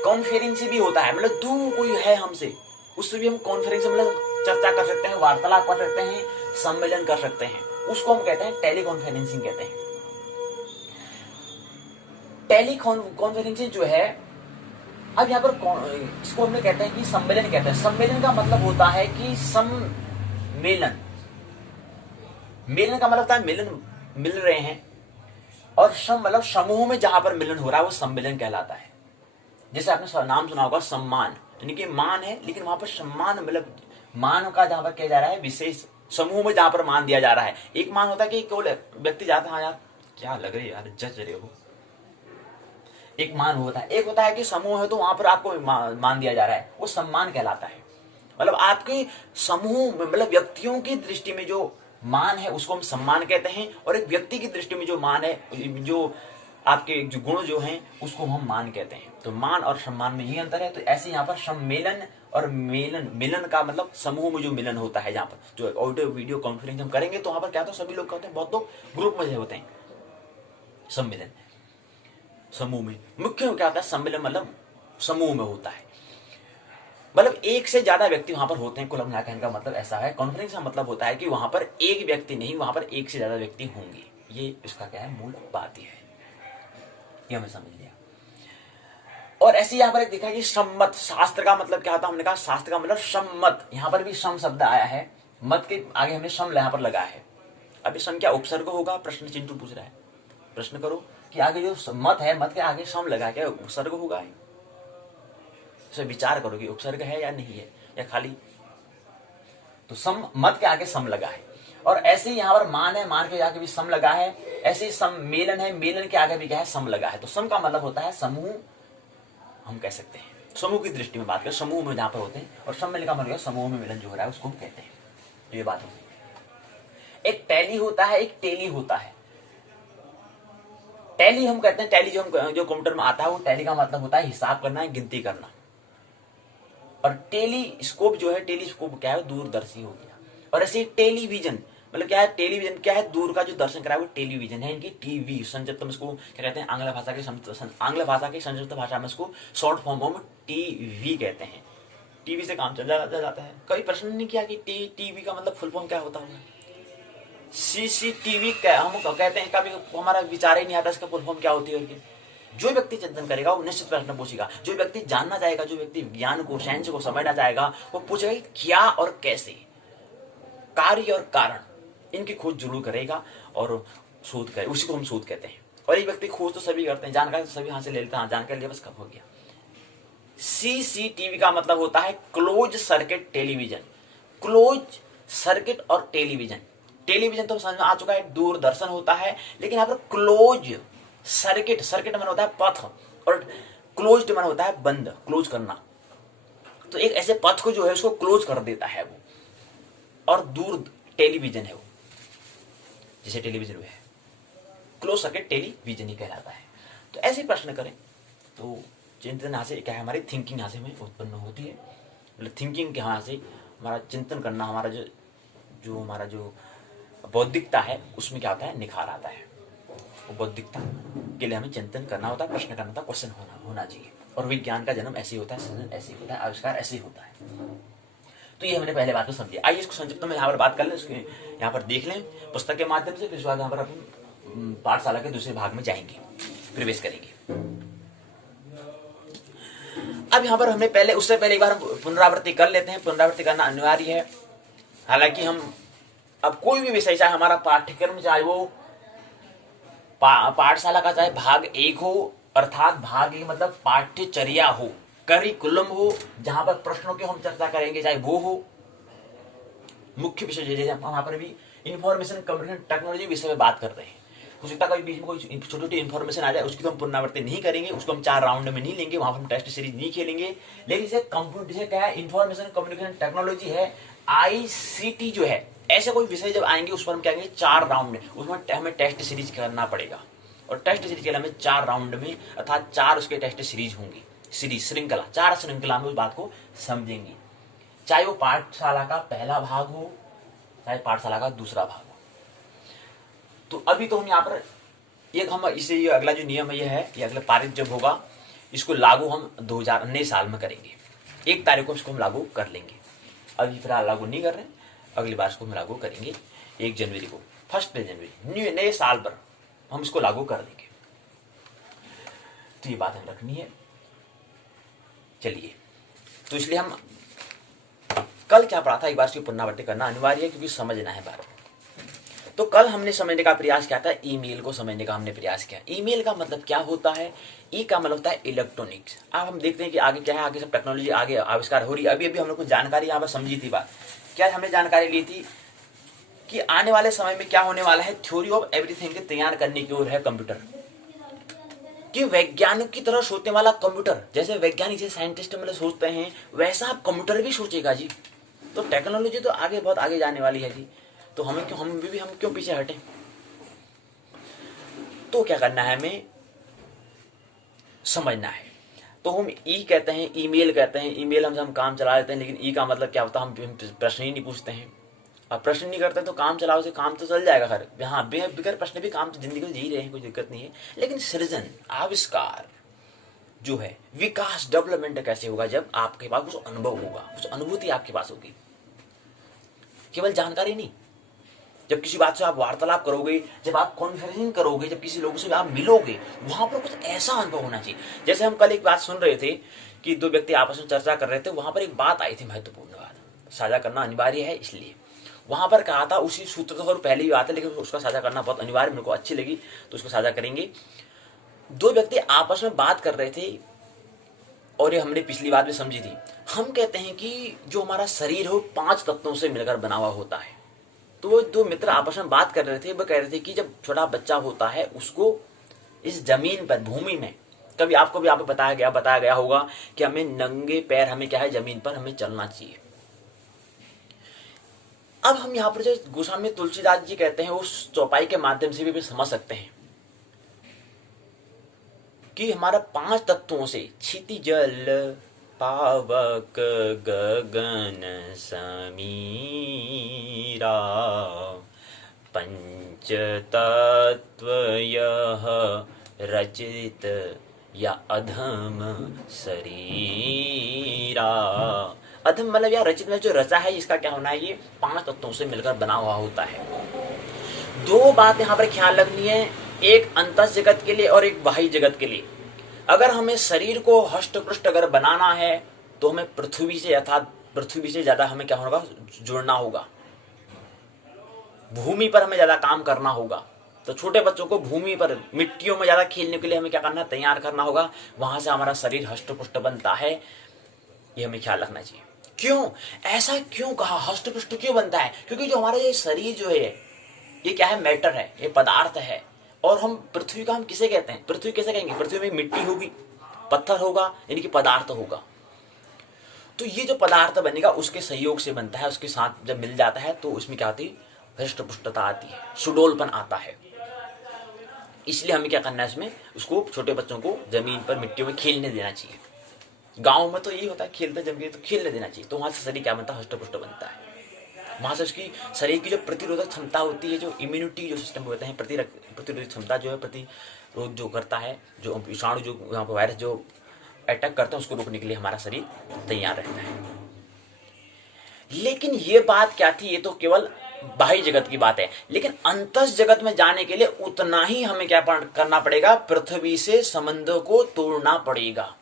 कॉन्फ्रेंस भी होता है, मतलब दूर कोई है हमसे, उससे भी हम कॉन्फ्रेंस मतलब चर्चा कर सकते हैं, वार्तालाप कर सकते हैं, सम्मेलन कर सकते हैं, उसको हम कहते हैं टेली कॉन्फ्रेंसिंग कहते हैं। टेली कॉन्फ्रेंसिंग जो है, अब यहाँ पर इसको हमने कहते हैं कि सम्मेलन कहते हैं। सम्मेलन का मतलब होता है कि सम्मेलन, मेलन का मतलब होता है मिलन, मिल रहे हैं, और सम मतलब समूह में जहां पर मिलन हो रहा है वो सम्मेलन कहलाता है। जैसे आपने नाम सुना होगा सम्मान, यानी कि मान है लेकिन वहां पर सम्मान मतलब मान का जहां पर किया जा रहा है विशेष समूह में जहां पर मान दिया जा रहा है। एक मान होता है कि केवल व्यक्ति जाता है, हाँ यार क्या लग रही है यार, जज रहे हो, एक मान होता है। एक होता है कि समूह है तो वहां पर आपको मान दिया जा रहा है, वो सम्मान कहलाता है। मतलब आपके समूह मतलब व्यक्तियों की दृष्टि में जो मान है उसको हम सम्मान कहते हैं, और एक व्यक्ति की दृष्टि में जो मान है, जो आपके जो गुण जो हैं उसको हम मान कहते हैं। तो मान और सम्मान में यही अंतर है। तो ऐसे यहाँ पर सम्मेलन और मेलन, मिलन का मतलब समूह में जो मिलन होता है, जहाँ पर जो ऑडियो वीडियो कॉन्फ्रेंस हम करेंगे तो वहां पर क्या होता है, सभी लोग होते हैं, बहुत लोग ग्रुप में होते हैं। सम्मेलन समूह में, मुख्य क्या होता है, सम्मेलन मतलब समूह में होता है, मतलब एक से ज्यादा व्यक्ति वहां पर होते हैं। कुल मिलाकर कहने का मतलब ऐसा है। कॉन्फ्रेंस का मतलब होता है कि वहां पर एक व्यक्ति नहीं, वहां पर एक से ज्यादा व्यक्ति होंगे। ये इसका क्या है, मूल बात ही है, ये हमें समझ लिया। और ऐसे यहाँ पर एक देखा कि सम्मत, शास्त्र का मतलब क्या होता है, हमने कहा शास्त्र का मतलब सम्मत, यहाँ पर भी सम शब्द आया है, मत के आगे हमने सम यहाँ पर लगा है। अभी सम क्या उपसर्ग होगा, प्रश्न चिंटू पूछ रहा है, प्रश्न करो कि आगे जो मत है, मत के आगे सम लगा, क्या उपसर्ग होगा, इसे विचार करो कि उपसर्ग है या नहीं है, या खाली। तो सम, मत के आगे सम लगा है। और ऐसे ही यहाँ पर मान है, मान के आगे भी सम लगा है। ऐसे ही सम्मेलन है, मेलन के आगे भी क्या है, सम लगा है। तो सम का मतलब होता है समूह, हम कह सकते हैं समूह की दृष्टि में बात करें, समूह में जहां पर होते हैं। और सम्मेलन का मतलब समूह में मिलन जो हो रहा है उसको हम कहते हैं। तो ये बात होती है। एक टैली होता है, एक टेली होता है। टैली हम कहते हैं, टैली जो कंप्यूटर में आता है वो टैली का मतलब होता है हिसाब करना है, गिनती करना। और टेलीस्कोप जो है, टेलीस्कोप क्या है, दूरदर्शी हो गया। और ऐसे टेलीविजन मतलब क्या है, टेलीविजन क्या है, दूर का जो दर्शन कराए वो टेलीविजन है। इनकी टीवी संक्षिप्त में इसको क्या कहते हैं, आंग्ल भाषा की संक्षिप्त भाषा में इसको शॉर्ट फॉर्म में टीवी कहते हैं। टीवी से काम चल जाता है। कभी प्रश्न नहीं किया कि टीवी का मतलब फुल फॉर्म क्या होता होगा। सीसीटीवी हम कहते हैं, कभी हमारा विचार ही नहीं आता इसका फुल फॉर्म क्या होती है। जो व्यक्ति चिंतन करेगा वो निश्चित प्रश्न पूछेगा। जो व्यक्ति जानना चाहेगा, जो व्यक्ति ज्ञान को, साइंस को समझना चाहेगा, वो पूछेगा क्या और कैसे, कार्य और कारण, इनकी खोज जरूर करेगा और शोध करे, उसी को हम शोध कहते हैं। और एक व्यक्ति खोज तो सभी करते हैं, जानकारी तो सभी हासिल ले लेते हैं, जानकारी लिया बस कब हो गया। सीसीटीवी का मतलब होता है close circuit television. Close circuit और टेलीविजन टेलीविजन तो समझ में आ चुका है, दूरदर्शन होता है, लेकिन यहाँ पर क्लोज सर्किट, सर्किट मन होता है पथ, और क्लोज्ड मन होता है बंद, क्लोज करना। तो एक ऐसे पथ को जो है उसको क्लोज कर देता है वो, और दूर टेलीविजन है वो, जैसे टेलीविजन है, क्लोज सर्किट टेलीविजन ही कहलाता है। तो ऐसे प्रश्न करें तो चिंतन यहाँ से क्या है, हमारी थिंकिंग यहाँ से हमें उत्पन्न होती है, मतलब थिंकिंग के यहाँ से हमारा चिंतन करना, हमारा जो हमारा जो बौद्धिकता है उसमें क्या होता है, निखार आता है। वो बौद्धिकता के लिए हमें चिंतन करना होता है, प्रश्न करना होता है, क्वेश्चन होना चाहिए। और विज्ञान का जन्म ऐसे ही होता है, सृजन ऐसे ही होता है, आविष्कार ऐसे ही होता है। तो ये हमने पहले बात को समझी। आइए इसको संक्षिप्त में यहाँ पर बात कर लें, उसके यहाँ पर देख लें पुस्तक के माध्यम से, फिर उसके बाद यहाँ पर अपन पाठशाला के दूसरे भाग में जाएंगे, प्रवेश करेंगे। अब यहाँ पर हमने पहले, उससे पहले एक बार हम पुनरावृत्ति कर लेते हैं। पुनरावृत्ति करना अनिवार्य है। हालांकि हम अब कोई भी विषय, चाहे हमारा पाठ्यक्रम, चाहे वो पाठशाला का चाहे भाग 1 हो, अर्थात भाग 1 मतलब पाठ्यचर्या हो, करिकुलम हो, जहां पर प्रश्नों की हम चर्चा करेंगे, चाहे वो हो, मुख्य विषय जैसे हम वहां पर भी इंफॉर्मेशन कम्युनिकेशन टेक्नोलॉजी विषय में बात कर रहे हैं। हो सकता है कभी बीच में कोई छोटी छोटी इन्फॉर्मेशन आ जाए, उसकी तो हम पुनरावृत्ति नहीं करेंगे, उसको हम 4 राउंड में नहीं लेंगे, वहां पर हम टेस्ट सीरीज नहीं खेलेंगे। लेकिन जैसे क्या है, इंफॉर्मेशन कम्युनिकेशन टेक्नोलॉजी है, ICT जो है, ऐसे कोई विषय जब आएंगे उस पर हम क्या कहेंगे, 4 राउंड में उसमें हमें टेस्ट सीरीज करना पड़ेगा। और टेस्ट सीरीज के लिए हमें 4 राउंड में, अर्थात 4 उसके टेस्ट सीरीज होंगी, सीरीज श्रृंखला, 4 श्रृंखला में उस बात को समझेंगे, चाहे वो पाठशाला का पहला भाग हो, चाहे पाठशाला का दूसरा भाग हो। तो अभी तो हम यहाँ पर एक हम इसे, ये अगला जो नियम है, ये है, ये अगला पारित जब होगा, इसको लागू हम 2019 साल में करेंगे। 1 तारीख को इसको हम लागू कर लेंगे। अभी फिलहाल लागू नहीं कर रहे हैं, अगली बार इसको हम लागू करेंगे 1 जनवरी को, 1 जनवरी नए साल पर हम इसको लागू कर देंगे। तो ये बात हम रखनी है। चलिए, तो इसलिए हम कल क्या पढ़ा था, एक बार इसकी पुनरावृत्ति करना अनिवार्य है, क्योंकि समझना है बात। तो कल हमने समझने का प्रयास किया था, ईमेल को समझने का हमने प्रयास किया। ईमेल का मतलब क्या होता है, ई का मतलब होता है इलेक्ट्रॉनिक्स। अब हम देखते हैं कि आगे क्या है, आगे सब टेक्नोलॉजी आगे आविष्कार हो रही है। अभी हम लोग को जानकारी यहाँ पर समझी थी बात, क्या हमने जानकारी ली थी कि आने वाले समय में क्या होने वाला है, थ्योरी ऑफ एवरीथिंग के तैयार करने की ओर है कंप्यूटर, कि वैज्ञानिक की तरह सोचने वाला कंप्यूटर, जैसे वैज्ञानिक से साइंटिस्ट मतलब सोचते हैं, वैसा अब कंप्यूटर भी सोचेगा जी। तो टेक्नोलॉजी तो आगे बहुत आगे जाने वाली है जी। तो हम क्यों पीछे हटें। तो क्या करना है, हमें समझना है। तो हम ई कहते हैं, ईमेल कहते हैं, ईमेल हम काम चला लेते हैं, लेकिन ई का मतलब क्या होता है, हम प्रश्न ही नहीं पूछते हैं। अब प्रश्न नहीं करते तो काम चलाओ से काम तो चल जाएगा। खैर हाँ, बिगर प्रश्न भी काम तो जिंदगी में जी रहे हैं, कोई दिक्कत नहीं है। लेकिन सृजन, आविष्कार जो है, विकास, डेवलपमेंट कैसे होगा, जब आपके पास कुछ अनुभव होगा, कुछ अनुभूति आपके पास होगी, केवल जानकारी नहीं। जब किसी बात से आप वार्तालाप करोगे, जब आप कॉन्फ्रेंसिंग करोगे, जब किसी लोगों से आप मिलोगे, वहां पर कुछ ऐसा अनुभव होना चाहिए। जैसे हम कल एक बात सुन रहे थे कि 2 व्यक्ति आपस में चर्चा कर रहे थे, वहां पर एक बात आई थी, महत्वपूर्ण बात, साझा करना अनिवार्य है। इसलिए वहां पर कहा था, उसी सूत्र तो पहले ही बात है, लेकिन उसका साझा करना बहुत अनिवार्य, मेरे को अच्छी लगी तो उसको साझा करेंगे। 2 व्यक्ति आपस में बात कर रहे थे, और ये हमने पिछली बात में समझी थी। हम कहते हैं कि जो हमारा शरीर हो 5 तत्वों से मिलकर बना हुआ होता है। तो वो 2 मित्र आपस में बात कर रहे थे, वो कह रहे थे कि जब छोटा बच्चा होता है, उसको इस जमीन पर, भूमि में, कभी आपको भी बताया गया होगा कि हमें नंगे पैर, हमें क्या है, जमीन पर हमें चलना चाहिए। अब हम यहाँ पर जो गोस्वामी तुलसीदास जी कहते हैं, उस चौपाई के माध्यम से भी समझ सकते हैं कि हमारा 5 तत्वों से, क्षिति जल पावक गगन समीरा, पंच तत्व यह रचित या अधम शरीरा। अधम मतलब या रचित में जो रचा है, इसका क्या होना है, ये 5 तत्वों से मिलकर बना हुआ होता है। 2 बात यहाँ पर ख्याल रखनी है, एक अंतः जगत के लिए और एक बाह्य जगत के लिए। अगर हमें शरीर को हष्ट पुष्ट अगर बनाना है, तो हमें पृथ्वी से, अर्थात पृथ्वी से ज्यादा हमें क्या होगा, जुड़ना होगा, भूमि पर हमें ज्यादा काम करना होगा। तो छोटे बच्चों को भूमि पर, मिट्टियों में ज्यादा खेलने के लिए हमें क्या करना है, तैयार करना होगा, वहां से हमारा शरीर हष्ट पुष्ट बनता है। ये हमें ख्याल रखना चाहिए। क्यों ऐसा क्यों कहा, हष्ट पुष्ट क्यों बनता है? क्योंकि जो हमारा ये शरीर जो है, ये क्या है, मैटर है, ये पदार्थ है। और हम पृथ्वी का हम किसे कहते हैं, पृथ्वी कैसे कहेंगे, पृथ्वी में मिट्टी होगी, पत्थर होगा, यानी कि पदार्थ होगा। तो ये जो पदार्थ बनेगा उसके सहयोग से बनता है, उसके साथ जब मिल जाता है तो उसमें क्या आती है, हृष्ट पुष्टता आती है, सुडोलपन आता है। इसलिए हमें क्या करना है, इसमें उसको छोटे बच्चों को जमीन पर मिट्टियों में खेलने देना चाहिए। गाँव में तो यही होता है, खेलते जम के तो खेलने देना चाहिए, तो वहां से शरीर क्या बनता है, हृष्ट पुष्ट बनता है। वहां से उसकी शरीर की जो प्रतिरोधक क्षमता होती है, जो इम्यूनिटी जो सिस्टम होते हैं, प्रतिरोधक क्षमता जो है, प्रतिरोध जो करता है, जो विषाणु जो वहां पर वायरस जो अटैक करते हैं उसको रोकने के लिए हमारा शरीर तैयार रहता है। लेकिन ये बात क्या थी, ये तो केवल बाह्य जगत की बात है, लेकिन अंतस जगत में जाने के लिए उतना ही हमें क्या करना पड़ेगा, पृथ्वी से संबंधों को तोड़ना पड़ेगा।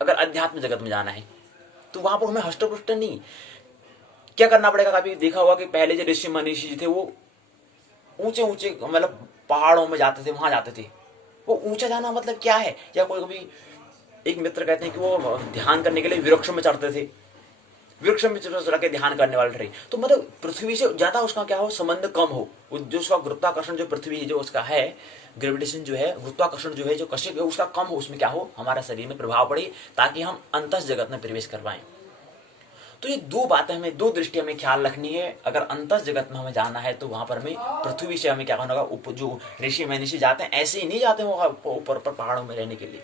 अगर अध्यात्म जगत में जाना है तो वहां पर हमें हष्टपुष्ट नहीं क्या करना पड़ेगा। कभी देखा होगा कि पहले जो ऋषि मनीषी थे वो ऊंचे ऊंचे मतलब पहाड़ों में जाते थे, वहां जाते थे। वो ऊंचा जाना मतलब क्या है, या कोई कभी एक मित्र कहते हैं कि वो ध्यान करने के लिए वृक्ष में चढ़ते थे, वृक्ष में चढ़ के ध्यान करने वाले थे। तो मतलब पृथ्वी से ज्यादा उसका क्या हो, संबंध कम हो, जो उसका गुरुत्वाकर्षण जो पृथ्वी जो उसका है, ग्रेविटेशन जो है, गुरुत्वाकर्षण जो है, जो कशिश है उसका कम हो, उसमें क्या हो, हमारा शरीर में प्रभाव पड़े, ताकि हम अंतस जगत में प्रवेश कर पाए। तो ये दो बातें हमें, दो दृष्टि हमें ख्याल रखनी है। अगर अंतस जगत में हमें जाना है तो वहां पर हमें पृथ्वी से हमें क्या करना होगा, जो ऋषि महर्षि जाते हैं ऐसे ही नहीं जाते ऊपर पहाड़ों में रहने के लिए,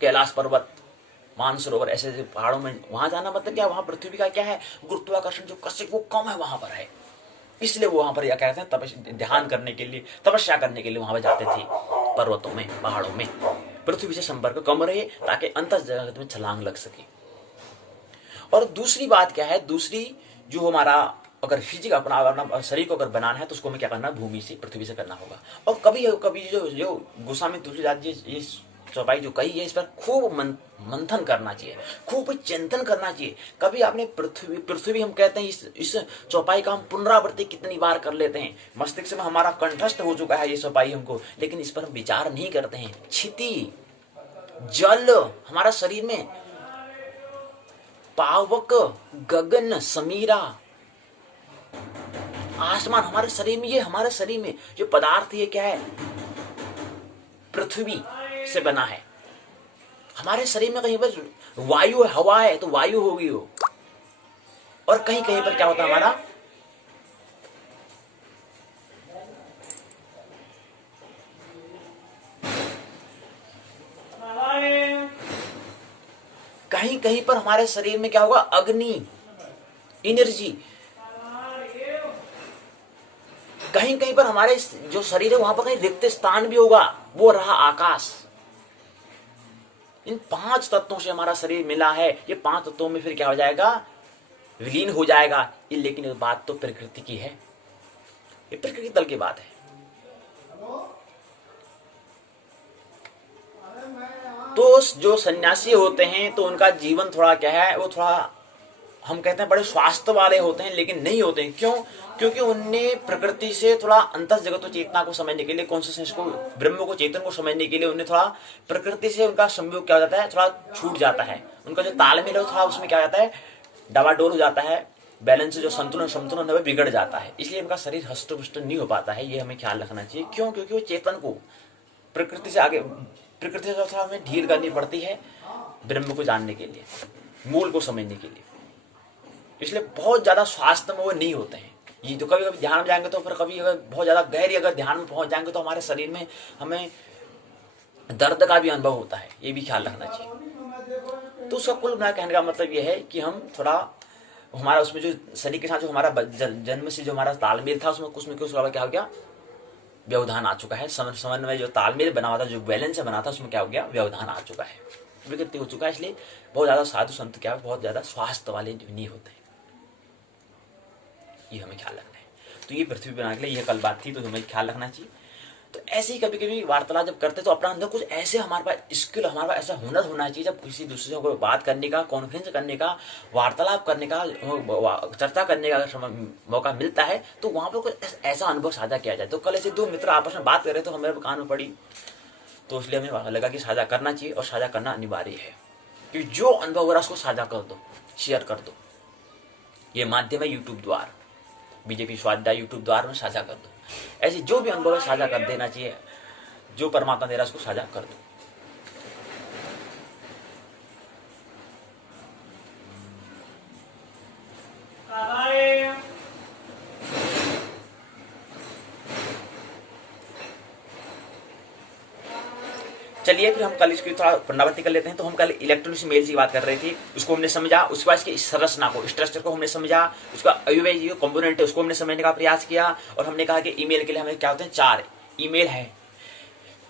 कैलाश पर्वत, मानसरोवर ऐसे पहाड़ों में वहां जाना मतलब क्या, वहां पृथ्वी का क्या है, गुरुत्वाकर्षण जो कशिश वो कम है वहां पर है, इसलिए वो वहां पर क्या कहते हैं, ध्यान करने के लिए, तपस्या करने के लिए वहां पर जाते थे, पर्वतों में, पहाड़ों में, पृथ्वी से संपर्क कम रहे ताकि अंतस जगत में छलांग लग सके। और दूसरी बात क्या है, दूसरी जो हमारा अगर फिजिक अपना शरीर को अगर बनाना है तो उसको हमें क्या करना है, भूमि से, पृथ्वी से करना होगा। और कभी कभी जो गोस्वामी तुलसीदास जी ये चौपाई जो कही है, इस पर खूब मंथन करना चाहिए, खूब चिंतन करना चाहिए। कभी आपने पृथ्वी हम कहते हैं, इस चौपाई का हम पुनरावृत्ति कितनी बार कर लेते हैं, मस्तिष्क में हमारा कंठस्थ हो चुका है ये चौपाई हमको, लेकिन इस पर हम विचार नहीं करते हैं। क्षिति, जल हमारा शरीर में, पावक, गगन, समीरा, आसमान हमारे शरीर में, ये हमारे शरीर में जो पदार्थ ये क्या है, पृथ्वी से बना है। हमारे शरीर में कहीं पर वायु है, हवा है तो वायु होगी वो, और कहीं कहीं पर क्या होता है हमारा, कहीं कहीं पर हमारे शरीर में क्या होगा, अग्नि, एनर्जी, कहीं कहीं पर हमारे जो शरीर है वहां पर कहीं रिक्त स्थान भी होगा, वो रहा आकाश। इन 5 तत्वों से हमारा शरीर मिला है, ये 5 तत्वों में फिर क्या हो जाएगा, विलीन हो जाएगा। ये लेकिन बात तो प्रकृति की है, ये प्रकृति तल की बात है। तो जो सन्यासी होते हैं तो उनका जीवन थोड़ा क्या है, वो थोड़ा हम कहते हैं बड़े स्वास्थ्य वाले होते हैं, लेकिन नहीं होते हैं। क्यों? क्योंकि उनने प्रकृति से थोड़ा अंतस जगत को, चेतना को समझने के लिए, कॉन्शियसनेस को, ब्रह्म को, चेतन को समझने के लिए उन्हें थोड़ा प्रकृति से उनका संयोग क्या हो जाता है, थोड़ा छूट जाता है। उनका जो तालमेल है थोड़ा उसमें क्या हो जाता है, डबाडोल हो जाता है, बैलेंस जो संतुलन है बिगड़ जाता है। इसलिए उनका शरीर हष्ट-पुष्ट नहीं हो पाता है, ये हमें ख्याल रखना चाहिए। क्यों? क्योंकि वो चेतन को प्रकृति से आगे, प्रकृति से थोड़ा हमें ढील करनी पड़ती है ब्रह्म को जानने के लिए, मूल को समझने के लिए। इसलिए बहुत ज्यादा स्वास्थ्य में वो नहीं होते हैं। ये तो कभी कभी ध्यान में जाएंगे तो फिर कभी अगर बहुत ज्यादा गहरी अगर ध्यान में पहुंच जाएंगे तो हमारे शरीर में हमें दर्द का भी अनुभव होता है, ये भी ख्याल रखना चाहिए। तो उसका कुल मेरा कहने का मतलब ये है कि हम थोड़ा हमारा उसमें जो शरीर के साथ जो हमारा जन्म से जो हमारा तालमेल था उसमें कुछ क्या हो गया, व्यवधान आ चुका है। समन्वय जो तालमेल बना हुआ था, जो बैलेंस बना था, उसमें क्या हो गया, व्यवधान आ चुका है, विकृति हो चुका है। इसलिए बहुत ज्यादा साधु संत क्या बहुत ज्यादा स्वास्थ्य वाले नहीं होते हैं, ये हमें ख्याल रखना है। तो ये पृथ्वी बनाने के लिए यह कल बात थी, तो हमें ख्याल रखना चाहिए। तो ऐसे ही कभी कभी वार्तालाप जब करते तो अपना अंदर कुछ ऐसे हमारे पास स्किल, हमारे पास ऐसा हुनर होना चाहिए, जब किसी दूसरे को बात करने का, कॉन्फ्रेंस करने का, वार्तालाप करने का, चर्चा करने का मौका मिलता है तो वहां पर कुछ ऐसा अनुभव साझा किया जाए। तो कल ऐसे 2 मित्र आपस में बात कर रहे तो हमें कान में पड़ी, तो इसलिए हमें लगा कि साझा करना चाहिए, और साझा करना अनिवार्य है। कि जो अनुभव हो रहा है उसको साझा कर दो, शेयर कर दो। ये माध्यम है यूट्यूब द्वार, बीजेपी स्वाध्याय यूट्यूब द्वार में साझा कर दो। ऐसे जो भी अनुभव है साझा कर देना चाहिए, जो परमात्मा दे रहा है उसको साझा कर दो। चलिए फिर हम कल इसकी थोड़ा पुनरावृत्ति कर लेते हैं। तो हम कल इलेक्ट्रॉनिक्स मेल की बात कर रहे थे, उसको हमने समझा, उसके बाद इसकी संरचना को, स्ट्रक्चर को हमने समझा, उसका अविभाज्य कंपोनेंट है उसको हमने समझने का प्रयास किया। और हमने कहा कि ईमेल के लिए हमें क्या होते हैं, 4 ईमेल है,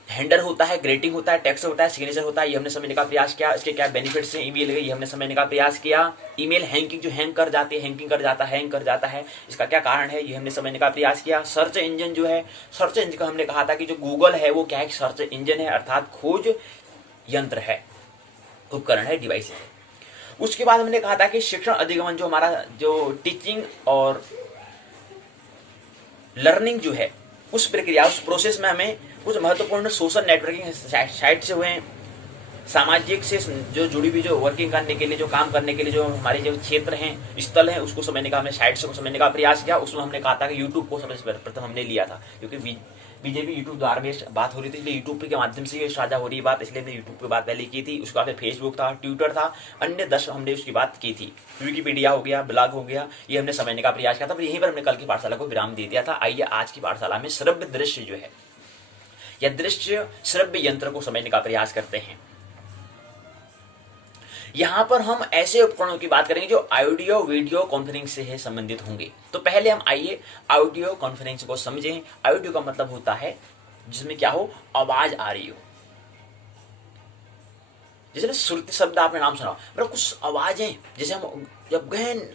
हेंडर होता है, ग्रेटिंग होता है, टेक्स्ट होता है, सिग्नेचर होता है। ये हमने समझने का प्रयास किया। इसके क्या बेनिफिट्स हैं ईमेल के, ये हमने समझने का प्रयास किया। ईमेल हैंकिंग जो हैंग कर जाती है, हैंग कर जाता है, इसका क्या कारण है, ये हमने समझने का प्रयास किया। सर्च इंजन जो है, सर्च इंजन का हमने कहा था कि जो गूगल है वो क्या है, सर्च इंजन है, अर्थात खोज यंत्र है, उपकरण है, डिवाइस है। उसके बाद हमने कहा था कि शिक्षण अधिगमन जो हमारा जो टीचिंग और लर्निंग जो है उस प्रक्रिया, उस प्रोसेस में हमें कुछ महत्वपूर्ण सोशल नेटवर्किंग साइट से हुए, सामाजिक से जो जुड़ी हुई, जो वर्किंग करने के लिए, जो काम करने के लिए जो हमारे जो क्षेत्र हैं, स्थल हैं, उसको समझने का, हमने साइट को समझने का प्रयास किया। उसमें हमने कहा था कि यूट्यूब को सबसे प्रथम हमने लिया था, क्योंकि बीजेपी यूट्यूब द्वारा में बात हो रही थी, इसलिए यूट्यूब के माध्यम से ये साझा हो रही बात, इसलिए हमने यूट्यूब पे बात पहले की थी। उसके बाद फेसबुक था, ट्विटर था, अन्य 10 हमने उसकी बात की थी। विकिपीडिया हो गया, ब्लॉग हो गया, ये हमने समझने का प्रयास किया था। यहीं पर हमने कल की पाठशाला को विराम दे दिया था। आइए आज की पाठशाला में श्रव्य दृश्य जो है या दृश्य श्रव्य यंत्र को समझने का प्रयास करते हैं। यहां पर हम ऐसे उपकरणों की बात करेंगे जो ऑडियो वीडियो कॉन्फ्रेंसिंग से है संबंधित होंगे। तो पहले हम आइए ऑडियो कॉन्फ्रेंसिंग को समझें। ऑडियो का मतलब होता है जिसमें क्या हो, आवाज आ रही हो। जैसे श्रुति शब्द आपने नाम सुना, मतलब कुछ आवाजें, जैसे हम जब गहन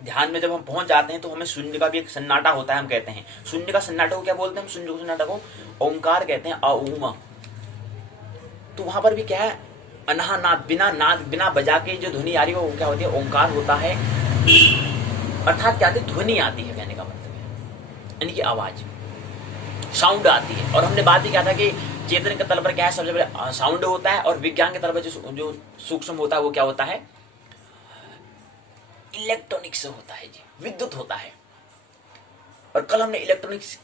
ध्यान में जब हम पहुंच जाते हैं तो हमें शून्य का भी एक सन्नाटा होता है। हम कहते हैं शून्य का सन्नाटा को क्या बोलते हैं, हम शून्य को सन्नाटा को ओंकार कहते हैं, अउम। तो वहां पर भी क्या है, अनाहनाद, बिना बजा के जो ध्वनि आ रही है वो क्या होती है, ओंकार होता है। अर्थात क्या आती है, ध्वनि आती है, कहने का मतलब है, यानी कि आवाज, साउंड आती है। और हमने बात भी किया था कि चेतन के तल पर क्या है, सबसे पहले साउंड होता है, और विज्ञान के तल पर जो सूक्ष्म होता है वो क्या होता है, इलेक्ट्रॉनिक्स होता है जी, विद्युत होता है। और कल हमने इलेक्ट्रॉनिक्स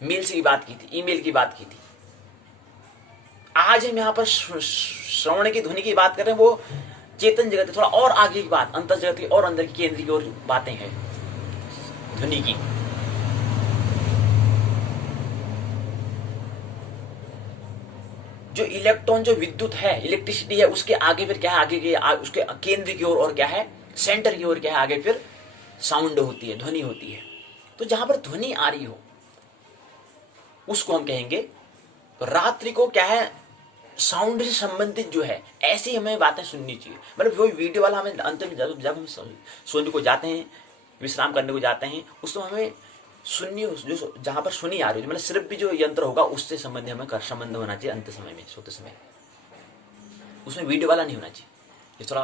मेल की बात की थी, ईमेल की बात की थी। आज हम यहाँ पर श्रवण की, ध्वनि की बात कर रहे हैं, वो चेतन जगत थोड़ा और आगे की बात, अंतर जगत की और अंदर की, केंद्र की और बातें हैं ध्वनि की। जो इलेक्ट्रॉन, जो विद्युत है, इलेक्ट्रिसिटी है, उसके आगे फिर क्या है, आगे के उसके केंद्र की ओर और क्या है, सेंटर की ओर क्या है, आगे फिर साउंड होती है, ध्वनि होती है। तो जहां पर ध्वनि आ रही हो उसको हम कहेंगे। तो रात्रि को क्या है, साउंड से संबंधित जो है ऐसी हमें बातें सुननी चाहिए। मतलब वो वीडियो वाला हमें अंत में जब हम सोने को जाते हैं, विश्राम करने को जाते हैं, उसमें हमें सुननी, जो जहां पर सुनी आ रही है, मतलब सिर्फ भी जो यंत्र होगा उससे संबंधित हमें कर संबंध होना चाहिए। अंत समय में, सोते समय, उसमें वीडियो वाला नहीं होना चाहिए। ये थोड़ा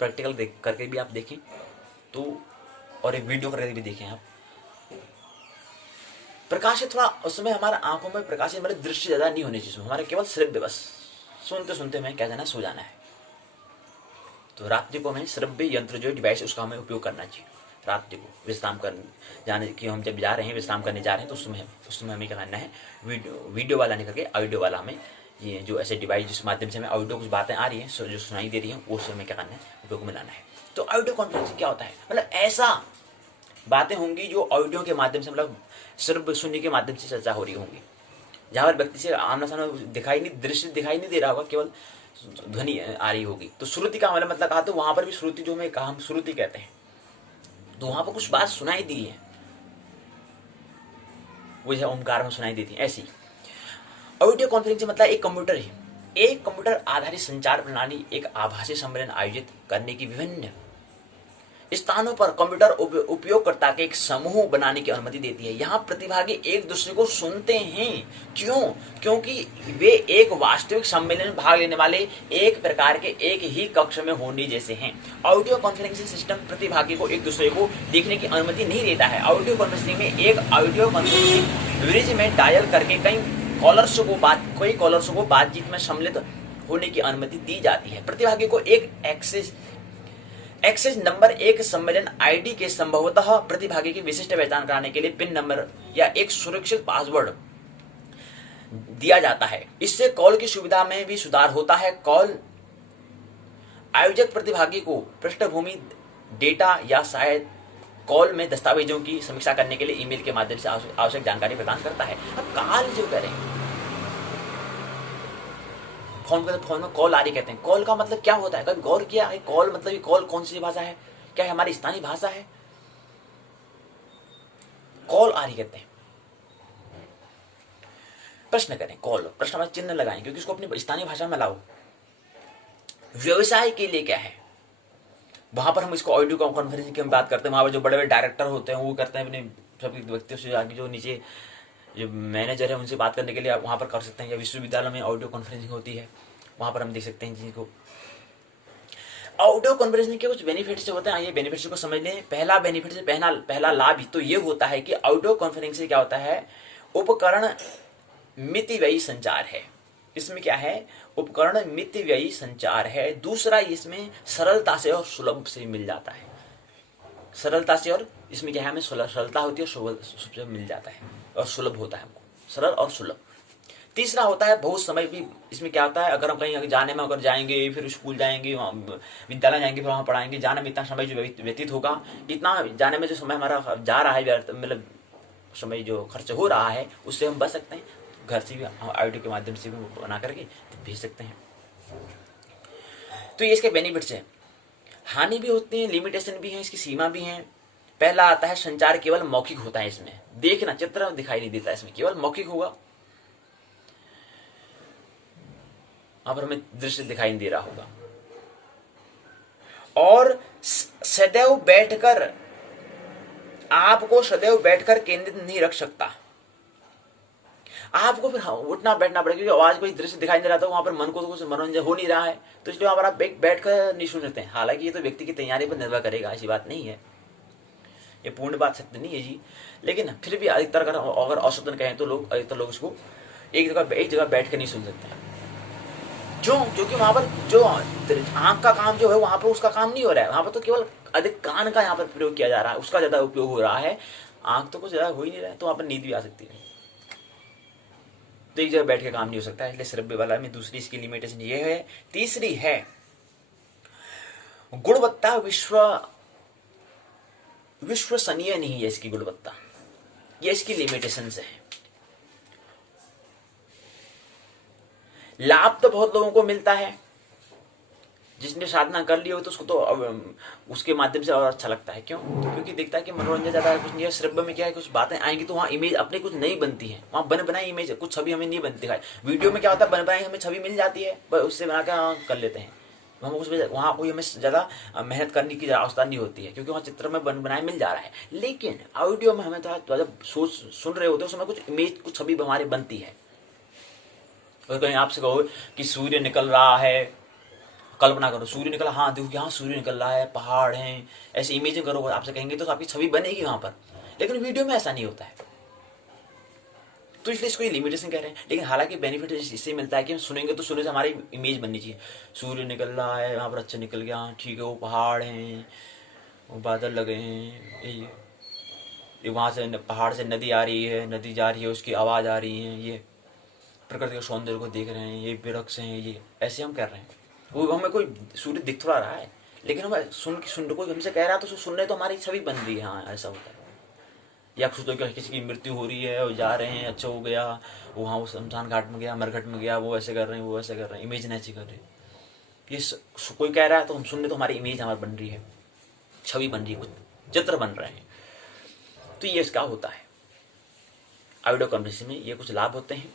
प्रैक्टिकल करके भी आप देखें तो, और एक वीडियो करके भी देखें आप। प्रकाश थोड़ा उस समय हमारे आंखों में प्रकाश, मतलब दृश्य ज्यादा नहीं होने चाहिए, हमारे केवल श्रव्य, बस सुनते सुनते हमें क्या जाना है, सो जाना है। तो रात्रि को हमें श्रव्य यंत्र जो डिवाइस उसका हमें उपयोग करना चाहिए। रात्रि को विश्राम करने जाने की, हम जब जा रहे हैं, विश्राम करने जा रहे हैं, तो उस समय हमें क्या करना है, वीडियो वाला नहीं करके ऑडियो वाला हमें, ये जो ऐसे डिवाइस जिस माध्यम से हमें ऑडियो कुछ बातें आ रही हैं, जो सुनाई दे रही है, वो हमें क्या करना है, उपयोग में लाना है। तो ऑडियो कॉन्फ्रेंसिंग क्या होता है, मतलब ऐसा बातें होंगी जो ऑडियो के माध्यम से, मतलब सिर्फ सुनने के माध्यम से चर्चा हो रही होंगी, जहां पर व्यक्ति से आमना सामना दिखाई नहीं, दृश्य दिखाई नहीं दे रहा होगा, केवल ध्वनि आ रही होगी। तो श्रुति का हमारा मतलब कहा, तो वहां पर भी श्रुति जो हमें कहा, हम श्रुति कहते हैं, तो वहां पर कुछ बात सुनाई दी है, वो जो ओमकार में सुनाई देती है। ऐसी ऑडियो कॉन्फ्रेंसिंग मतलब एक कंप्यूटर है, एक कंप्यूटर आधारित संचार प्रणाली एक आभासी सम्मेलन आयोजित करने की विभिन्न स्थानों पर कंप्यूटर उपयोगकर्ता के एक समूह बनाने की अनुमति देती है। यहाँ प्रतिभागी एक दूसरे को सुनते हैं। क्यों? क्योंकि वे एक वास्तविक सम्मेलन में भाग लेने वाले एक प्रकार के एक ही कक्ष में होने जैसे हैं। ऑडियो कॉन्फ्रेंसिंग सिस्टम प्रतिभागी को एक दूसरे को देखने की अनुमति नहीं देता है। ऑडियो कॉन्फ्रेंसिंग में एक ऑडियो कॉन्फ्रेंसिंग ब्रिज में डायल करके कई कॉलर्स को बातचीत में सम्मिलित होने की अनुमति दी जाती है। प्रतिभागी को एक एक्सेस नंबर एक सम्मेलन आईडी के संभवतः प्रतिभागी की विशिष्ट पहचान कराने के लिए पिन नंबर या एक सुरक्षित पासवर्ड दिया जाता है। इससे कॉल की सुविधा में भी सुधार होता है। कॉल आयोजक प्रतिभागी को पृष्ठभूमि डेटा या शायद कॉल में दस्तावेजों की समीक्षा करने के लिए ईमेल के माध्यम से आवश्यक जानकारी प्रदान करता है। अब कॉल जो करें, फोन में कॉल आ रही कहते हैं। कॉल का मतलब क्या होता है, कभी गौर किया है? कॉल मतलब ये कॉल कौन सी भाषा है? क्या है हमारी स्थानीय भाषा है? कॉल आ रही कहते हैं। प्रश्न करें, कॉल प्रश्न में चिन्ह लगाएं क्योंकि उसको अपनी स्थानीय भाषा में लाओ। व्यवसाय के लिए क्या है, वहां पर हम इसको ऑडियो कॉन्फ्रेंसिंग की हम बात करते हैं। वहां पर जो बड़े बड़े डायरेक्टर होते हैं वो करते हैं अपने सभी व्यक्तियों से, आगे जो नीचे जो मैनेजर है उनसे बात करने के लिए आप वहां पर कर सकते हैं। या विश्वविद्यालय में ऑडियो कॉन्फ्रेंसिंग होती है, वहां पर हम देख सकते हैं जिनको ऑडियो कॉन्फ्रेंसिंग के कुछ बेनिफिट्स होते हैं। ये बेनिफिट्स को समझ लें। पहला बेनिफिट से पहला लाभ तो ये होता है कि ऑडियो कॉन्फ्रेंसिंग से क्या होता है, उपकरण मितव्ययी संचार है। इसमें क्या है, उपकरण मितव्ययी संचार है। दूसरा, इसमें सरलता से और सुलभ से मिल जाता है। सरलता से, और इसमें क्या है, हमें सरलता होती है, सुलभ मिल जाता है और सुलभ होता है हमको, सरल और सुलभ। तीसरा होता है बहुत समय भी। इसमें क्या होता है, अगर हम कहीं जाने में अगर जाएंगे, फिर स्कूल जाएंगे, विद्यालय जाएंगे, फिर वहां पढ़ाएंगे, जाने में इतना समय जो व्यतीत होगा, इतना जाने में जो समय हमारा जा रहा है, मतलब समय जो खर्च हो रहा है, उससे हम बच सकते हैं। घर से भी ऑडियो के माध्यम से भी बना करके भेज सकते हैं। तो ये इसके बेनिफिट्स हैं। हानि भी होती है, लिमिटेशन भी है, इसकी सीमा भी है। पहला आता है संचार केवल मौखिक होता है। इसमें देखना, चित्र दिखाई नहीं देता, इसमें केवल मौखिक होगा। वहां पर हमें दृश्य दिखाई नहीं दे रहा होगा। और सदैव बैठकर, आपको सदैव बैठकर केंद्रित नहीं रख सकता। आपको फिर उठना बैठना पड़ेगा क्योंकि आवाज कोई दृश्य दिखाई नहीं रहा था, वहां पर मन को तो कुछ मनोरंजन हो नहीं रहा है, तो इसलिए वहां पर आप बैठ कर नहीं सुन सकते हैं। हालांकि ये तो व्यक्ति की तैयारी पर निर्भर करेगा, ऐसी बात नहीं है, ये पूर्ण बात सत्य नहीं है जी। लेकिन फिर भी अधिकतर अगर औसतन कहें तो अधिकतर लोग इसको एक जगह बैठ कर नहीं सुन सकते हैं। क्योंकि वहां पर जो आंख का काम जो है, वहां पर उसका काम नहीं हो रहा है। वहां पर तो केवल अधिक कान का यहाँ पर प्रयोग किया जा रहा है, उसका ज्यादा उपयोग हो रहा है। आंख तो कुछ ज्यादा हो ही नहीं रहा है, तो वहां पर नींद भी आ सकती है। तो एक जगह बैठ के काम नहीं हो सकता है, इसलिए श्रव्य वाला में दूसरी इसकी लिमिटेशन ये है। तीसरी है गुणवत्ता विश्वसनीय नहीं है इसकी गुणवत्ता, ये इसकी लिमिटेशन है। लाभ तो बहुत लोगों को मिलता है, जिसने साधना कर ली हो तो उसको तो उसके माध्यम से और अच्छा लगता है। क्यों? क्योंकि देखता है कि मनोरंजन ज्यादा है, कुछ नहीं है। श्रव्य में क्या है, कुछ बातें आएंगी तो वहाँ इमेज अपने कुछ नहीं बनती है, वहाँ बन बनाई इमेज, कुछ छवि हमें नहीं बनती है। वीडियो में क्या होता है, बन बनाई हमें छवि मिल जाती है, उससे बना के कर लेते हैं हम। वहाँ कोई हमें ज्यादा मेहनत करने की आवश्यकता नहीं होती है, क्योंकि वहाँ चित्र में बन बनाए मिल जा रहा है। लेकिन ऑडियो में हमें थोड़ा जब सुन रहे होते हैं, उस समय कुछ इमेज, कुछ छवि हमारी बनती है। और कहीं आपसे कहो कि सूर्य निकल रहा है, कल्पना करो सूर्य निकला, हाँ देखो यहाँ सूर्य निकल रहा है, पहाड़ हैं, ऐसे इमेजिन करो, आपसे कहेंगे तो आपकी छवि बनेगी वहां पर। लेकिन वीडियो में ऐसा नहीं होता है, तो इसलिए इसको लिमिटेशन कह रहे हैं। लेकिन हालांकि बेनिफिट इससे मिलता है कि हम सुनेंगे तो सुनने से हमारी इमेज बननी चाहिए। सूर्य निकल रहा है, वहां पर अच्छा निकल गया, ठीक है, वो पहाड़ हैं, वो बादल लगे हैं, ये वहां से पहाड़ से नदी आ रही है, नदी जा रही है, उसकी आवाज आ रही है, ये प्रकृति के सौंदर्य को देख रहे हैं, ये वृक्ष हैं, ये ऐसे हम कर रहे हैं। वो हमें कोई सूर्य दिख थोड़ा रहा है, लेकिन हम सुन कोई हमसे कह रहा है तो सुन रहे तो हमारी छवि बन रही है। हाँ ऐसा होता है। या कुछ तो किसी की मृत्यु हो रही है, वो जा रहे हैं, अच्छा हो गया, वहाँ वो शमशान घाट में गया, मरघट में गया, वो ऐसे कर रहे हैं, वो ऐसे कर रहे हैं, इमेज ऐसी कर रहे हैं। ये कोई कह रहा है तो हम सुन रहे तो हमारी इमेज हमारी बन रही है, छवि बन रही है, कुछ चित्र बन रहे हैं। तो ये इसका होता है ऑडियो कॉन्फ्रेंसिंग में, ये कुछ लाभ होते हैं।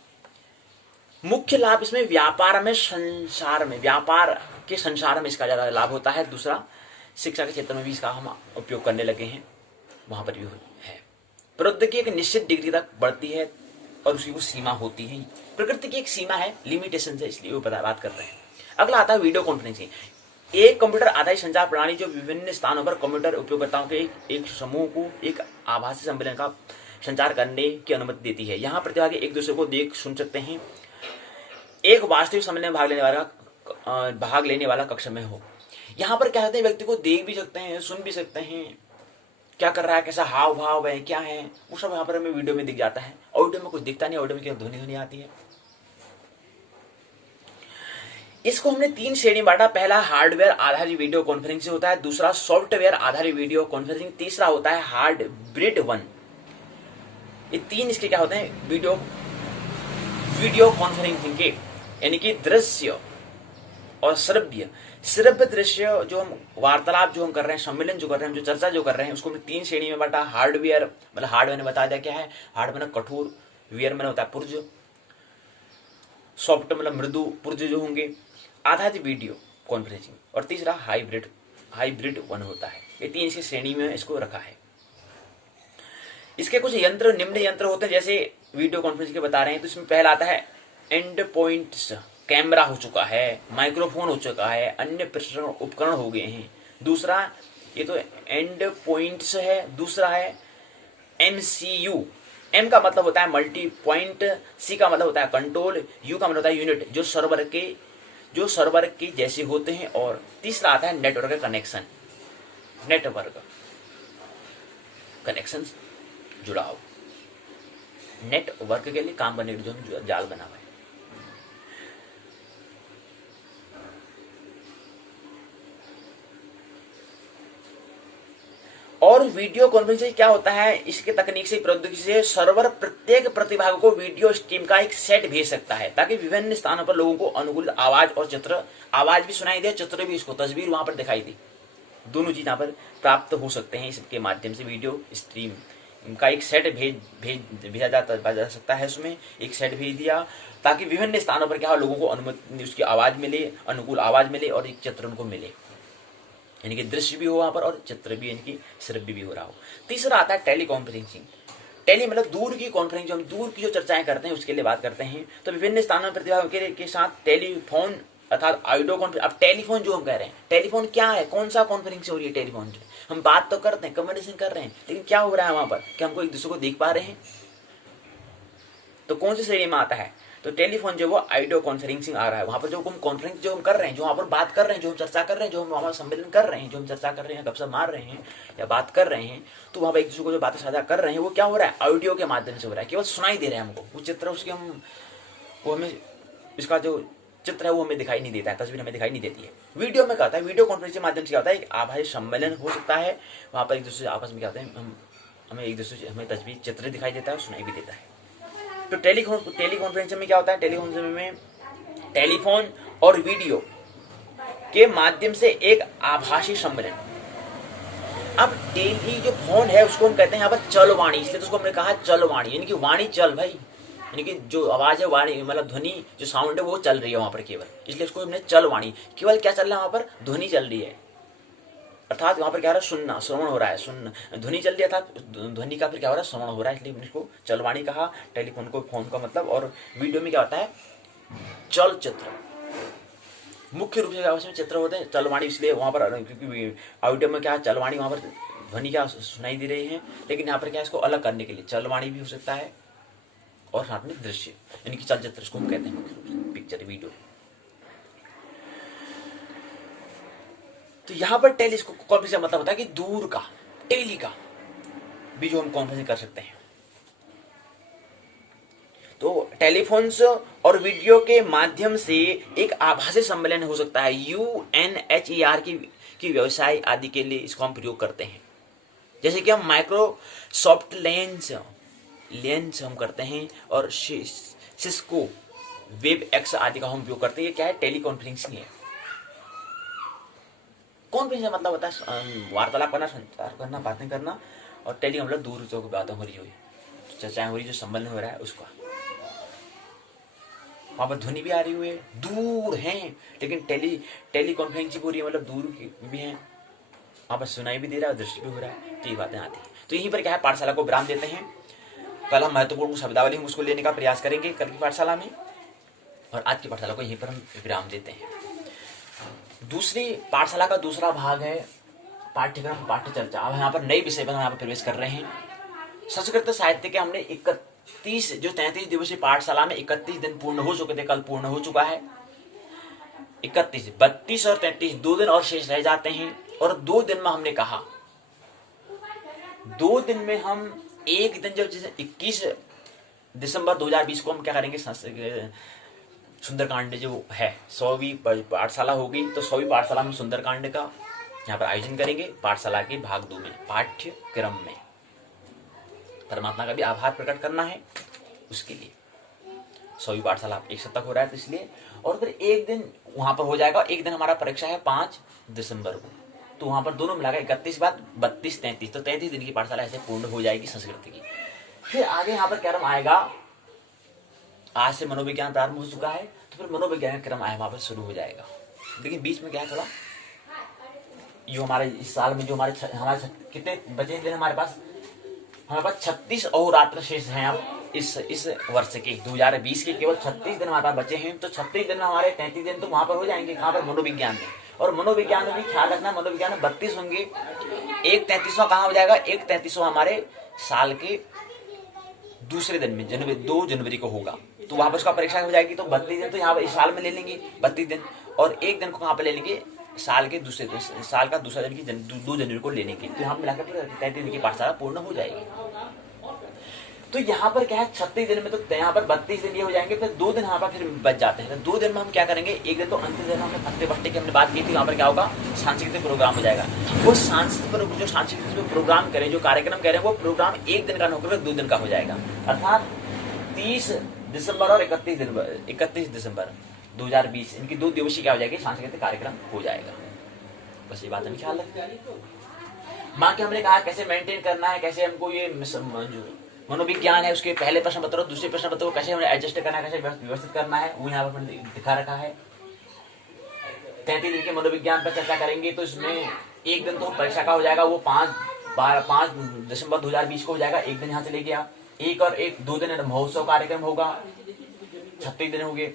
मुख्य लाभ इसमें व्यापार में, संसार में, व्यापार के संसार में इसका ज्यादा लाभ होता है। दूसरा, शिक्षा के क्षेत्र में भी इसका हम उपयोग करने लगे हैं, वहां पर भी है। प्रौद्योगिकी एक निश्चित डिग्री तक बढ़ती है और उसकी वो सीमा होती है। प्रकृति की एक सीमा है, लिमिटेशन है, इसलिए वो बात कर रहे हैं। अगला आता है वीडियो कॉन्फ्रेंसिंग। एक कंप्यूटर आधारित संचार प्रणाली जो विभिन्न स्थानों पर कंप्यूटर उपयोगकर्ताओं के एक समूह को एक आभासी सम्मेलन का संचार करने की अनुमति देती है। यहाँ प्रतिभागी एक दूसरे को देख सुन सकते हैं, एक वास्तविक सम्मेलन में भाग लेने वाला कक्ष में हो। यहाँ पर क्या होता है, व्यक्ति को देख भी सकते हैं, सुन भी सकते हैं, क्या कर रहा है, कैसा हाव भाव है, क्या है, वो सब यहाँ पर हमें वीडियो में दिख जाता है। ऑडियो में कुछ दिखता नहीं, ऑडियो में केवल ध्वनि ध्वनि आती है। इसको हमने 3 श्रेणी बांटा। पहला हार्डवेयर आधारित वीडियो कॉन्फ्रेंसिंग होता है, दूसरा सॉफ्टवेयर आधारित वीडियो कॉन्फ्रेंसिंग, तीसरा होता है हाइब्रिड वन। ये 3 इसके क्या होते हैं, वीडियो कॉन्फ्रेंसिंग के, यानी कि दृश्य और श्रव्य दृश्य जो हम वार्तालाप जो हम कर रहे हैं, सम्मेलन जो कर रहे हैं, जो चर्चा जो कर रहे हैं, उसको हमने 3 श्रेणी में बांटा। हार्डवेयर मतलब हार्डवेयर ने बता दिया क्या है, हार्ड मतलब कठोर, वेयर मतलब होता है पुर्ज, सॉफ्ट मतलब मृदु पुर्ज जो होंगे, आधारित वीडियो कॉन्फ्रेंसिंग, और तीसरा हाइब्रिड वन होता है। ये 3 इसी श्रेणी में इसको रखा है। इसके कुछ यंत्र, निम्न यंत्र होते हैं, जैसे वीडियो कॉन्फ्रेंसिंग के बता रहे हैं, तो इसमें पहला आता है एंड पॉइंट्स, कैमरा हो चुका है, माइक्रोफोन हो चुका है, अन्य प्रसारण उपकरण हो गए हैं। दूसरा ये तो एंड पॉइंट्स है, दूसरा है MCU। M का मतलब होता है मल्टी पॉइंट, C का मतलब होता है कंट्रोल, U का मतलब होता है यूनिट, जो सर्वर के जैसे होते हैं, और तीसरा आता है नेटवर्क कनेक्शन, जुड़ाव, नेटवर्क के लिए काम करने के लिए जो हम जाल बना हुआ है। और वीडियो कॉन्फ्रेंसिंग क्या होता है, इसके तकनीक से, प्रौद्योगिकी से सर्वर प्रत्येक प्रतिभाग को वीडियो स्ट्रीम का एक सेट भेज सकता है, ताकि विभिन्न स्थानों पर लोगों को अनुकूल आवाज और चित्र, आवाज भी सुनाई दे, चित्र भी, इसको तस्वीर वहां पर दिखाई दे, दोनों चीज यहाँ पर प्राप्त हो सकते हैं। इसके माध्यम से वीडियो स्ट्रीम का एक सेट भेजा जा सकता है। उसमें एक सेट भेज दिया, ताकि विभिन्न स्थानों पर क्या हो, लोगों को अनुमति, उसकी आवाज मिले, अनुकूल आवाज मिले, और एक चित्र उनको मिले, यानी कि दृश्य भी हो वहां पर और चित्र भी, यानी कि श्रव्य भी हो रहा हो। तीसरा आता है टेली कॉन्फ्रेंसिंग। टेली मतलब दूर की कॉन्फ्रेंस, जो हम दूर की जो चर्चाएं करते हैं उसके लिए बात करते हैं। तो विभिन्न स्थानों प्रतिभागियों के साथ टेलीफोन अर्थात ऑडियो कॉन्फ्रेंस। अब टेलीफोन जो हम कह रहे हैं, टेलीफोन क्या है, कौन सा कॉन्फ्रेंस हो रही है टेलीफोन से, हम बात तो करते हैं, कम्युनिकेशन कर रहे हैं, लेकिन क्या हो रहा है वहां पर, क्या हमको एक दूसरे को देख पा रहे हैं, तो कौन सी श्रेणी में आता है, तो टेलीफोन जो वो ऑडियो कॉन्फ्रेंसिंग आ रहा है। वहां पर जो हम कॉन्फ्रेंस जो हम कर रहे हैं, जो वहां पर बात कर रहे हैं, जो हम चर्चा कर रहे हैं, जो हम वहां सम्मेलन कर रहे हैं, जो हम चर्चा कर रहे हैं, गपशप मार रहे हैं या बात कर रहे हैं, तो वहां पर एक दूसरे को जो बातें साझा कर रहे हैं, वो क्या हो रहा है, ऑडियो के माध्यम से हो रहा है, केवल सुनाई दे रहे हैं हमको, वो चित्र उसके वो हमें, इसका जो चित्र है वो हमें दिखाई नहीं देता है, तस्वीर हमें दिखाई नहीं देती है। वीडियो में क्या होता है, वीडियो कॉन्फ्रेंस के माध्यम से क्या होता है, एक आभासी सम्मेलन हो सकता है, वहां पर एक दूसरे आपस में क्या होता है, हमें एक दूसरे हमें तस्वीर, चित्र दिखाई देता है और सुनाई भी देता है। तो टेली कॉन्फ्रेंसिंग में क्या होता है, टेली कॉन्फ्रेंसिंग में टेलीफोन और वीडियो के माध्यम से एक आभासी सम्मेलन। अब टेली जो फोन है उसको हम कहते हैं यहाँ पर चल वाणी, इसलिए तो उसको हमने कहा चल वाणी, यानी कि वाणी चल भाई, यानी कि जो आवाज है वाणी मतलब ध्वनि जो साउंड है वो चल रही है वहां पर केवल, इसलिए उसको हमने चल वाणी, केवल क्या चल रहा है वहां पर, ध्वनि चल रही है, अर्थात वहां पर क्या हो रहा है, सुनना, श्रवण हो रहा है, ध्वनि चल रही है, अर्थात ध्वनि का फिर क्या हो रहा है, श्रवण हो रहा है, इसलिए हमने इसको चलवाणी कहा। टेलीफोन को फोन का मतलब, और वीडियो में क्या होता है, चलचित्र, मुख्य रूप से क्या चित्र होते हैं, चलवाणी इसलिए वहां पर, क्योंकि ऑडियो में क्या है, चलवाणी वहां पर ध्वनि क्या सुनाई दे रही है, लेकिन यहाँ पर क्या, इसको अलग करने के लिए चलवाणी भी हो सकता है, और साथ में दृश्य, यानी कि चलचित्र इसको हम कहते हैं मुख्य रूप से, पिक्चर, वीडियो। तो यहां पर टेली कॉन्फ्रेंस का मतलब होता है कि दूर का, टेली का भी जो हम कॉन्फ्रेंसिंग कर सकते हैं। तो टेलीफोन्स और वीडियो के माध्यम से एक आभासी सम्मेलन हो सकता है, UNHER की व्यवसाय आदि के लिए इसको हम प्रयोग करते हैं। जैसे कि हम माइक्रोसॉफ्ट लेंस हम करते हैं, और सिस्को वेब एक्स आदि का हम उपयोग करते हैं। ये क्या है, टेली कॉन्फ्रेंसिंग है। कॉन्फ्रेंसिंग मतलब होता है वार्तालाप करना, संचार करना, बातें करना, और टेली मतलब दूर जो बातें हो रही हो, चर्चाएं हो रही, जो सम्मेलन हो रहा है उसका, वहां पर ध्वनि भी आ रही हुई है, दूर हैं, लेकिन टेली कॉन्फ्रेंसिंग हो रही है, मतलब दूर भी है, वहां पर सुनाई भी दे रहा है, दृश्य भी हो रहा है, तो ये बातें आती है। तो यहीं पर क्या है, पाठशाला को विराम देते हैं। कल हम महत्वपूर्ण शब्दावली हम उसको लेने का प्रयास करेंगे कल की पाठशाला में, और आज की पाठशाला को यहीं पर हम विराम देते हैं। दूसरी पाठशाला का दूसरा भाग है पाठ्यक्रम पाठ्य चर्चा। अब यहाँ पर नए विषय पर हम यहाँ पर प्रवेश कर रहे हैं। संस्कृत साहित्य के हमने 33 दिवसीय पाठशाला में 31 दिन पूर्ण हो चुके थे, कल पूर्ण हो चुका है। 31, 32 और 33 2 दिन और शेष रह जाते हैं। और 2 दिन में हमने कहा 2 दिन में हम एक दिन, जब जैसे 21 दिसंबर 2020 को हम क्या करेंगे, सुंदरकांड जो है 100वीं पाठशाला होगी, तो 100वीं पाठशाला में सुंदरकांड का यहाँ पर आयोजन करेंगे पाठशाला के भाग 2 में, पाठ्यक्रम में। परमात्मा का भी आभार प्रकट करना है उसके लिए। 100वीं पाठशाला एक सप्ताह हो रहा है तो इसलिए। और फिर एक दिन वहां पर हो जाएगा, एक दिन हमारा परीक्षा है 5 दिसंबर को, तो वहां पर दोनों मिलाकर 31 बाद 32 33, तो 33 दिन की पाठशाला ऐसे पूर्ण हो जाएगी संस्कृत की। फिर आगे यहाँ पर क्रम आएगा, आज से मनोविज्ञान प्रारंभ हो चुका है, तो फिर मनोविज्ञान का क्रम आया वहां पर शुरू हो जाएगा। लेकिन बीच में क्या है, थोड़ा जो हमारे इस साल में जो हमारे कितने बचे दिन हमारे पास 36 और रात्र शेष हैं अब इस वर्ष के 2020 के केवल 36 दिन हमारे पास बचे हैं। तो 36 दिन में हमारे 33 दिन तो वहां पर हो जाएंगे, कहां पर, मनोविज्ञान में। और मनोविज्ञान में भी ख्याल रखना, मनोविज्ञान में 32 होंगे, एक 33वां कहां हो जाएगा, एक 33वां हमारे साल के दूसरे दिन में 2 जनवरी को होगा, तो वहां पर उसका परीक्षा हो जाएगी। तो 32 दिन तो यहाँ पर इस साल में ले लेंगे 32 दिन, और एक दिन को कहां पर ले लेंगे, साल के दूसरे दिन, साल का दूसरा दिन की 2 जनवरी को लेने की, तो यहाँ पर मिलाकर 33 दिन की पाठशाला पूर्ण हो जाएगी। तो यहाँ पर क्या है, 36 दिन में तो यहाँ पर 32 दिन ये हो जाएंगे, फिर 2 दिन यहाँ पर फिर बच जाते हैं। तो 2 दिन में हम क्या करेंगे, एक दिन तो अंतिम दिन हमने फट्टे बट्टे की हमने बात की थी, वहाँ पर क्या होगा, सांस्कृतिक प्रोग्राम हो जाएगा। वो सांस्कृतिक प्रोग्राम करें, जो कार्यक्रम करें, वो प्रोग्राम एक दिन का न होकर 2 दिन का हो जाएगा, अर्थात 30 दिसंबर और 31 दिसंबर 2020 इनकी 2 दिवसीय क्या हो जाएगी, सांस्कृतिक कार्यक्रम हो जाएगा। बस ये बात हमें ख्याल रखना है। बाकी हमने कहा कैसे मेंटेन करना है, कैसे हमको ये मनोविज्ञान है उसके पहले प्रश्न पत्र और दूसरे प्रश्न पत्र को कैसे हमें एडजस्ट करना है, कैसे व्यवस्थित करना है, वो यहाँ पर दिखा रखा है। 33 दिन के मनोविज्ञान पर चर्चा करेंगे, तो इसमें एक दिन तो परीक्षा का हो जाएगा, वो 5 दिसंबर 2020 को हो जाएगा, एक दिन यहाँ से ले गया। एक और एक 2 दिन महोत्सव कार्यक्रम होगा, 36 दिन हो गए।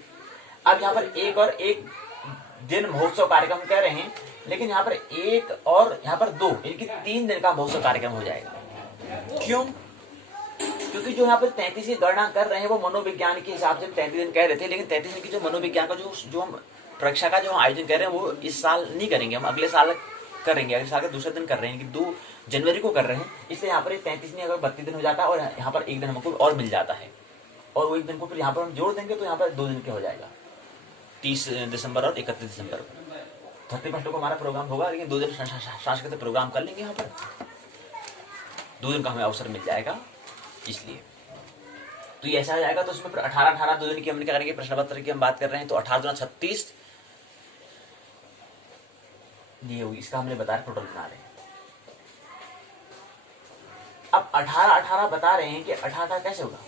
अब यहाँ पर एक और एक दिन महोत्सव कार्यक्रम कह रहे हैं, लेकिन यहाँ पर एक और यहाँ पर 2, इनकी 3 दिन का महोत्सव कार्यक्रम हो जाएगा। क्यों? क्योंकि जो यहाँ पर 33 की गणना कर रहे हैं वो मनोविज्ञान के हिसाब से 33 दिन कह रहे थे, लेकिन 33 दिन की जो मनोविज्ञान का जो हम परीक्षा का जो आयोजन कर रहे हैं वो इस साल नहीं करेंगे, हम अगले साल करेंगे। अगले साल के दूसरे दिन कर रहे हैं कि 2 जनवरी को कर रहे हैं, इसलिए यहाँ पर 33 नहीं अगर 32 दिन हो जाता है, और यहाँ पर एक दिन हमको और मिल जाता है, और वो एक दिन को फिर यहाँ पर हम जोड़ देंगे, तो यहाँ पर 2 दिन के हो जाएगा, 30 दिसंबर और 31 दिसंबर को। 31 को हमारा प्रोग्राम होगा, लेकिन 2 दिन सांस्कृतिक प्रोग्राम कर लेंगे, यहाँ पर 2 दिन का हमें अवसर मिल जाएगा, इसलिए तो ये ऐसा हो जाएगा। तो उसमें 18 2 दिन की हमने क्या करेंगे, प्रश्न पत्र की हम बात कर रहे हैं, तो 18 दूना 36 ये होगी, इसका हमने बताया टोटल बना रहे हैं। अब 18 बता रहे हैं कि 18 कैसे होगा,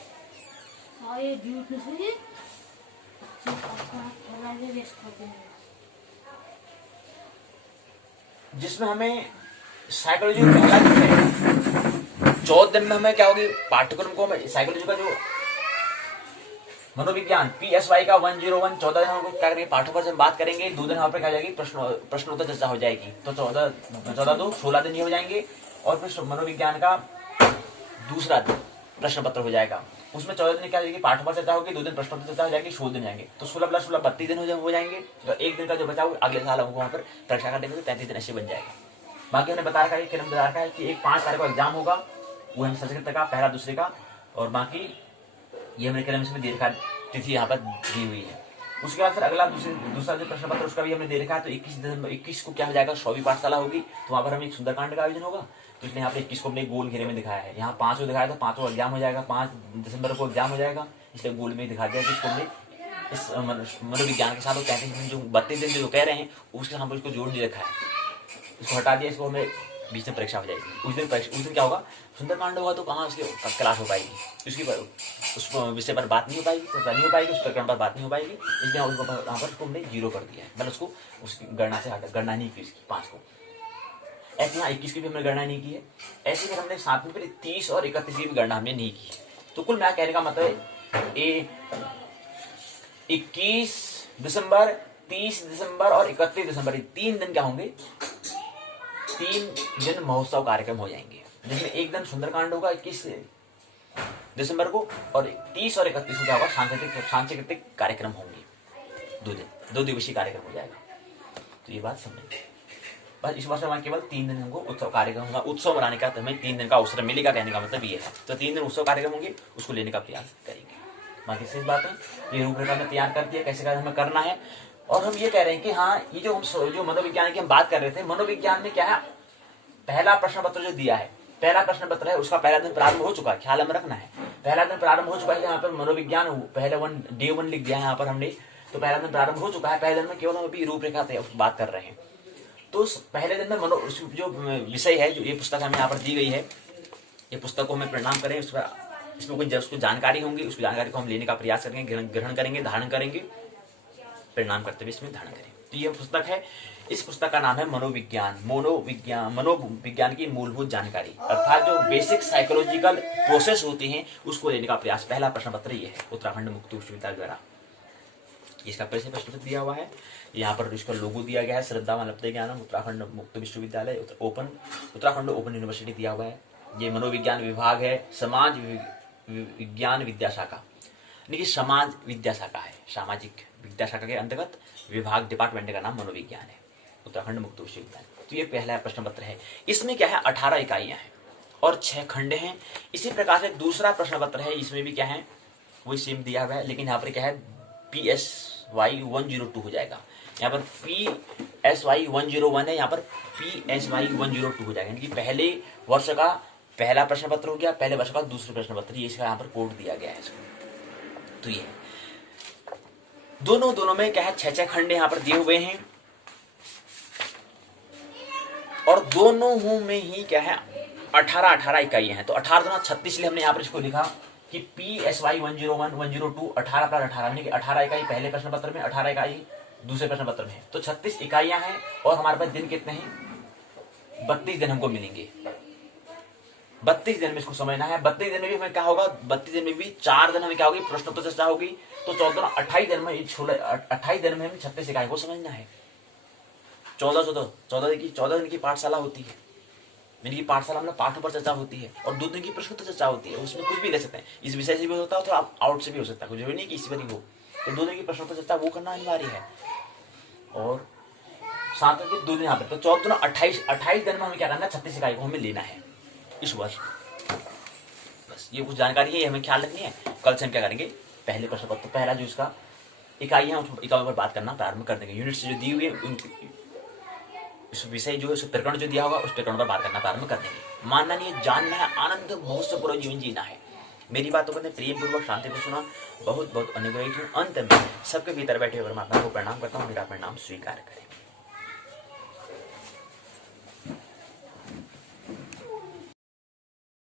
जिसमें हमें साइकोलॉजी पहला दिन है, 14 दिन में हमें क्या होगी, पाठ्यक्रम को हमें साइकोलॉजी का जो मनोविज्ञान PSY का 101 14 दिन हम क्या करेंगे, पाठों पर जब बात करेंगे, 2 दिन वहां पर क्या हो जाएगी, प्रश्नोत्तर चर्चा हो जाएगी, तो 14 2 16 दिन ये हो जाएंगे। और फिर मनोविज्ञान का दूसरा दिन प्रश्न पत्र हो जाएगा, उसमें 14 दिन क्या हो जाएगी, पाठों पर चर्चा होगी, 2 दिन प्रश्नोत्तर चर्चा हो जाएगी, 16 दिन जाएंगे, तो 16 + 16 32 दिन हो जाएंगे। तो एक दिन का जो बचा हुआ अगले साल हमको वहां पर परीक्षा का देंगे, 33 दिन ऐसे बन जाएगा। बाकी हमने बता रखा है कि एक 5 तारीख को एग्जाम होगा, वो है संस्कृत का पहला दूसरे का, और बाकी ये हमने क्रम में दे रखा तिथि यहाँ पर दी हुई है। उसके बाद फिर अगला दूसरा जो प्रश्न पत्र उसका भी हमने दे रखा है। तो 21 को क्या हो जाएगा, 100वीं पाठशाला होगी, तो वहां पर हमें एक सुंदरकांड का आयोजन होगा, तो इसलिए यहाँ पर 21 को हमने गोल घेरे में दिखाया है। यहाँ 5 को दिखाया, तो 5 को एग्जाम हो जाएगा, 5 दिसंबर को एग्जाम हो जाएगा, इसलिए गोल में दिखा दिया कि इसको हमने इस मनोविज्ञान के साथ 33 दिन जो 32 दिन जो कह रहे हैं उसके साथ इसको जोड़ नहीं रखा है, इसको हटा दिया, इसको हमें बीच में परीक्षा हो जाएगी। उस दिन क्या होगा, सुंदरकांड होगा, तो कहाँ उसकी क्लास हो पाएगी, उसकी उस विषय पर बात नहीं हो पाएगी, तो नहीं हो पाएगी, उस प्रकरण पर बात नहीं हो पाएगी, इसलिए उसको यहाँ पर उसको हमने 0 कर दिया है, मतलब उसको उसकी गणना से गणना नहीं की उसकी 5 को। ऐसे यहाँ 21 की भी हमने गणना नहीं की है, ऐसे फिर हमने साथ में फिर 30 और 31 की भी गणना हमने नहीं की है। तो कुल मैं कहने का मतलब 21 दिसंबर 30 दिसंबर और 31 दिसंबर 3 दिन क्या होंगे, 3 दिन महोत्सव कार्यक्रम हो जाएंगे, जिसमें एक दिन सुंदरकांड होगा 21 दिसंबर को, और 30 और 31 को क्या होगा, सांस्कृतिक कार्यक्रम होंगे। 2 दिवसीय कार्यक्रम हो जाएगा। तो ये बात समझें। बस इस वर्ष हमारे केवल 3 दिन हमको उत्सव कार्यक्रम होगा। उत्सव मनाने का तो हमें 3 दिन का अवसर मिलेगा, कहने का मतलब ये है। तो 3 दिन उत्सव कार्यक्रम होंगे, उसको लेने का प्रयास करेंगे। बाकी सही बात है, ये रूपरेखा में तैयार कर दिया कैसे हमें करना है। और हम ये कह रहे हैं कि हाँ, ये जो मनोविज्ञान की हम बात कर रहे थे, मनोविज्ञान में क्या है, पहला प्रश्न पत्र जो दिया है, पहला प्रश्न पत्र है, उसका पहला दिन प्रारंभ हो चुका है, ख्याल हमें रखना है। पहला दिन प्रारंभ हो चुका है, यहाँ पर मनोविज्ञान पहले डे 1 लिख दिया है यहाँ पर हमने। तो पहला दिन प्रारंभ हो चुका है, पहले दिन में केवल हम अभी रूपरेखा बात कर रहे हैं। तो पहले दिन में जो विषय है, जो ये पुस्तक हमें यहाँ पर दी गई है, ये पुस्तक को हमें प्रणाम करें, इसमें कोई उसको जानकारी होंगी, उस जानकारी को हम लेने का प्रयास करेंगे, ग्रहण करेंगे, धारण करेंगे, परिणाम करते हुए इसमें धारण करें। तो ये पुस्तक है, इस पुस्तक का नाम है मनोविज्ञान की मूलभूत जानकारी, अर्थात जो बेसिक साइकोलॉजिकल प्रोसेस होती हैं उसको लेने का प्रयास। पहला प्रश्न पत्र ये है उत्तराखंड मुक्त विश्वविद्यालय द्वारा। इसका पहले प्रश्न पत्र दिया हुआ है, यहाँ पर इसका लोगो दिया गया है, श्रद्धा वल्लभ ज्ञानम उत्तराखंड मुक्त विश्वविद्यालय ओपन, उत्तराखंड ओपन यूनिवर्सिटी दिया हुआ है। ये मनोविज्ञान विभाग है, समाज विज्ञान विद्या शाखा, यानी कि समाज विद्या शाखा है, सामाजिक विद्या शाखा के अंतर्गत विभाग डिपार्टमेंट का नाम मनोविज्ञान है, उत्तराखंड मुक्त विश्वविद्यालय। तो ये पहला प्रश्न पत्र है। इसमें क्या है, 18 इकाइयां हैं और 6 खंड हैं। इसी प्रकार से दूसरा प्रश्न पत्र है, इसमें भी क्या है, वही सेम दिया हुआ है, लेकिन यहाँ पर क्या है, PSY 102 हो जाएगा। यहाँ पर PSY 101 है, यहाँ पर PSY 102 हो जाएगा, यानी कि पहले वर्ष का पहला प्रश्न पत्र हो गया, पहले वर्ष का दूसरा प्रश्न पत्र, ये इसका यहाँ पर कोड दिया गया है इसको। तो ये दोनों में क्या है, 6 खंड यहाँ पर दिए हुए हैं और दोनों में ही क्या है, 18 इकाइयां हैं। तो 18 दूना 36, इसलिए हमने यहाँ पर इसको लिखा कि PSY 101 102 18 + 18, यानी कि 18 इकाई पहले प्रश्न पत्र में, 18 इकाई दूसरे प्रश्न पत्र में। तो 36 इकाइयां हैं और हमारे पास दिन कितने हैं, 32 दिन हमको मिलेंगे। 32 दिन में इसको समझना है। 32 दिन में भी हमें क्या होगा, 32 दिन में भी 4 दिन हमें क्या होगी, प्रश्नोत्तर चर्चा होगी। तो 28 दिन में 28 दिन में हमें 36 इकाई को समझना है। 14 दिन की पाठशाला होती है, यानी कि पाठशाला में पाठों पर चर्चा होती है और 2 दिन की प्रश्नोत्तर चर्चा होती है। उसमें कुछ भी ले सकते हैं, इस विषय से भी हो सकता है, थोड़ा आउट से भी हो सकता है, कुछ भी नहीं कि इसी पर ही हो। तो 2 दिन की प्रश्नोत्तर चर्चा वो करना अनिवार्य है और साथ में 2 दिन यहाँ पर। तो 14 28 दिन में हमें क्या करना है, 36 इकाई को हमें लेना है इस वर्ष। बस ये कुछ जानकारी है, ये हमें ख्याल रखनी है। कल से हम क्या करेंगे, पहले प्रश्न पत्र, पहला जो इसका इकाई है उस इकाई पर बात करना प्रारंभ कर देंगे। यूनिट्स जो दी हुई है, इस विषय जो है, उस प्रकरण जो दिया होगा उस प्रकरण पर बात करना प्रारंभ कर देंगे। मानना नहीं है, जानना है, आनंद बहुत से पूरा जीवन जीना है। मेरी बातों को प्रेम पूर्वक शांति को सुना, बहुत बहुत अनुग्रहित हूँ। अंत में सबके भीतर बैठे परमात्मा को प्रणाम करता हूँ, मेरा प्रणाम स्वीकार करें।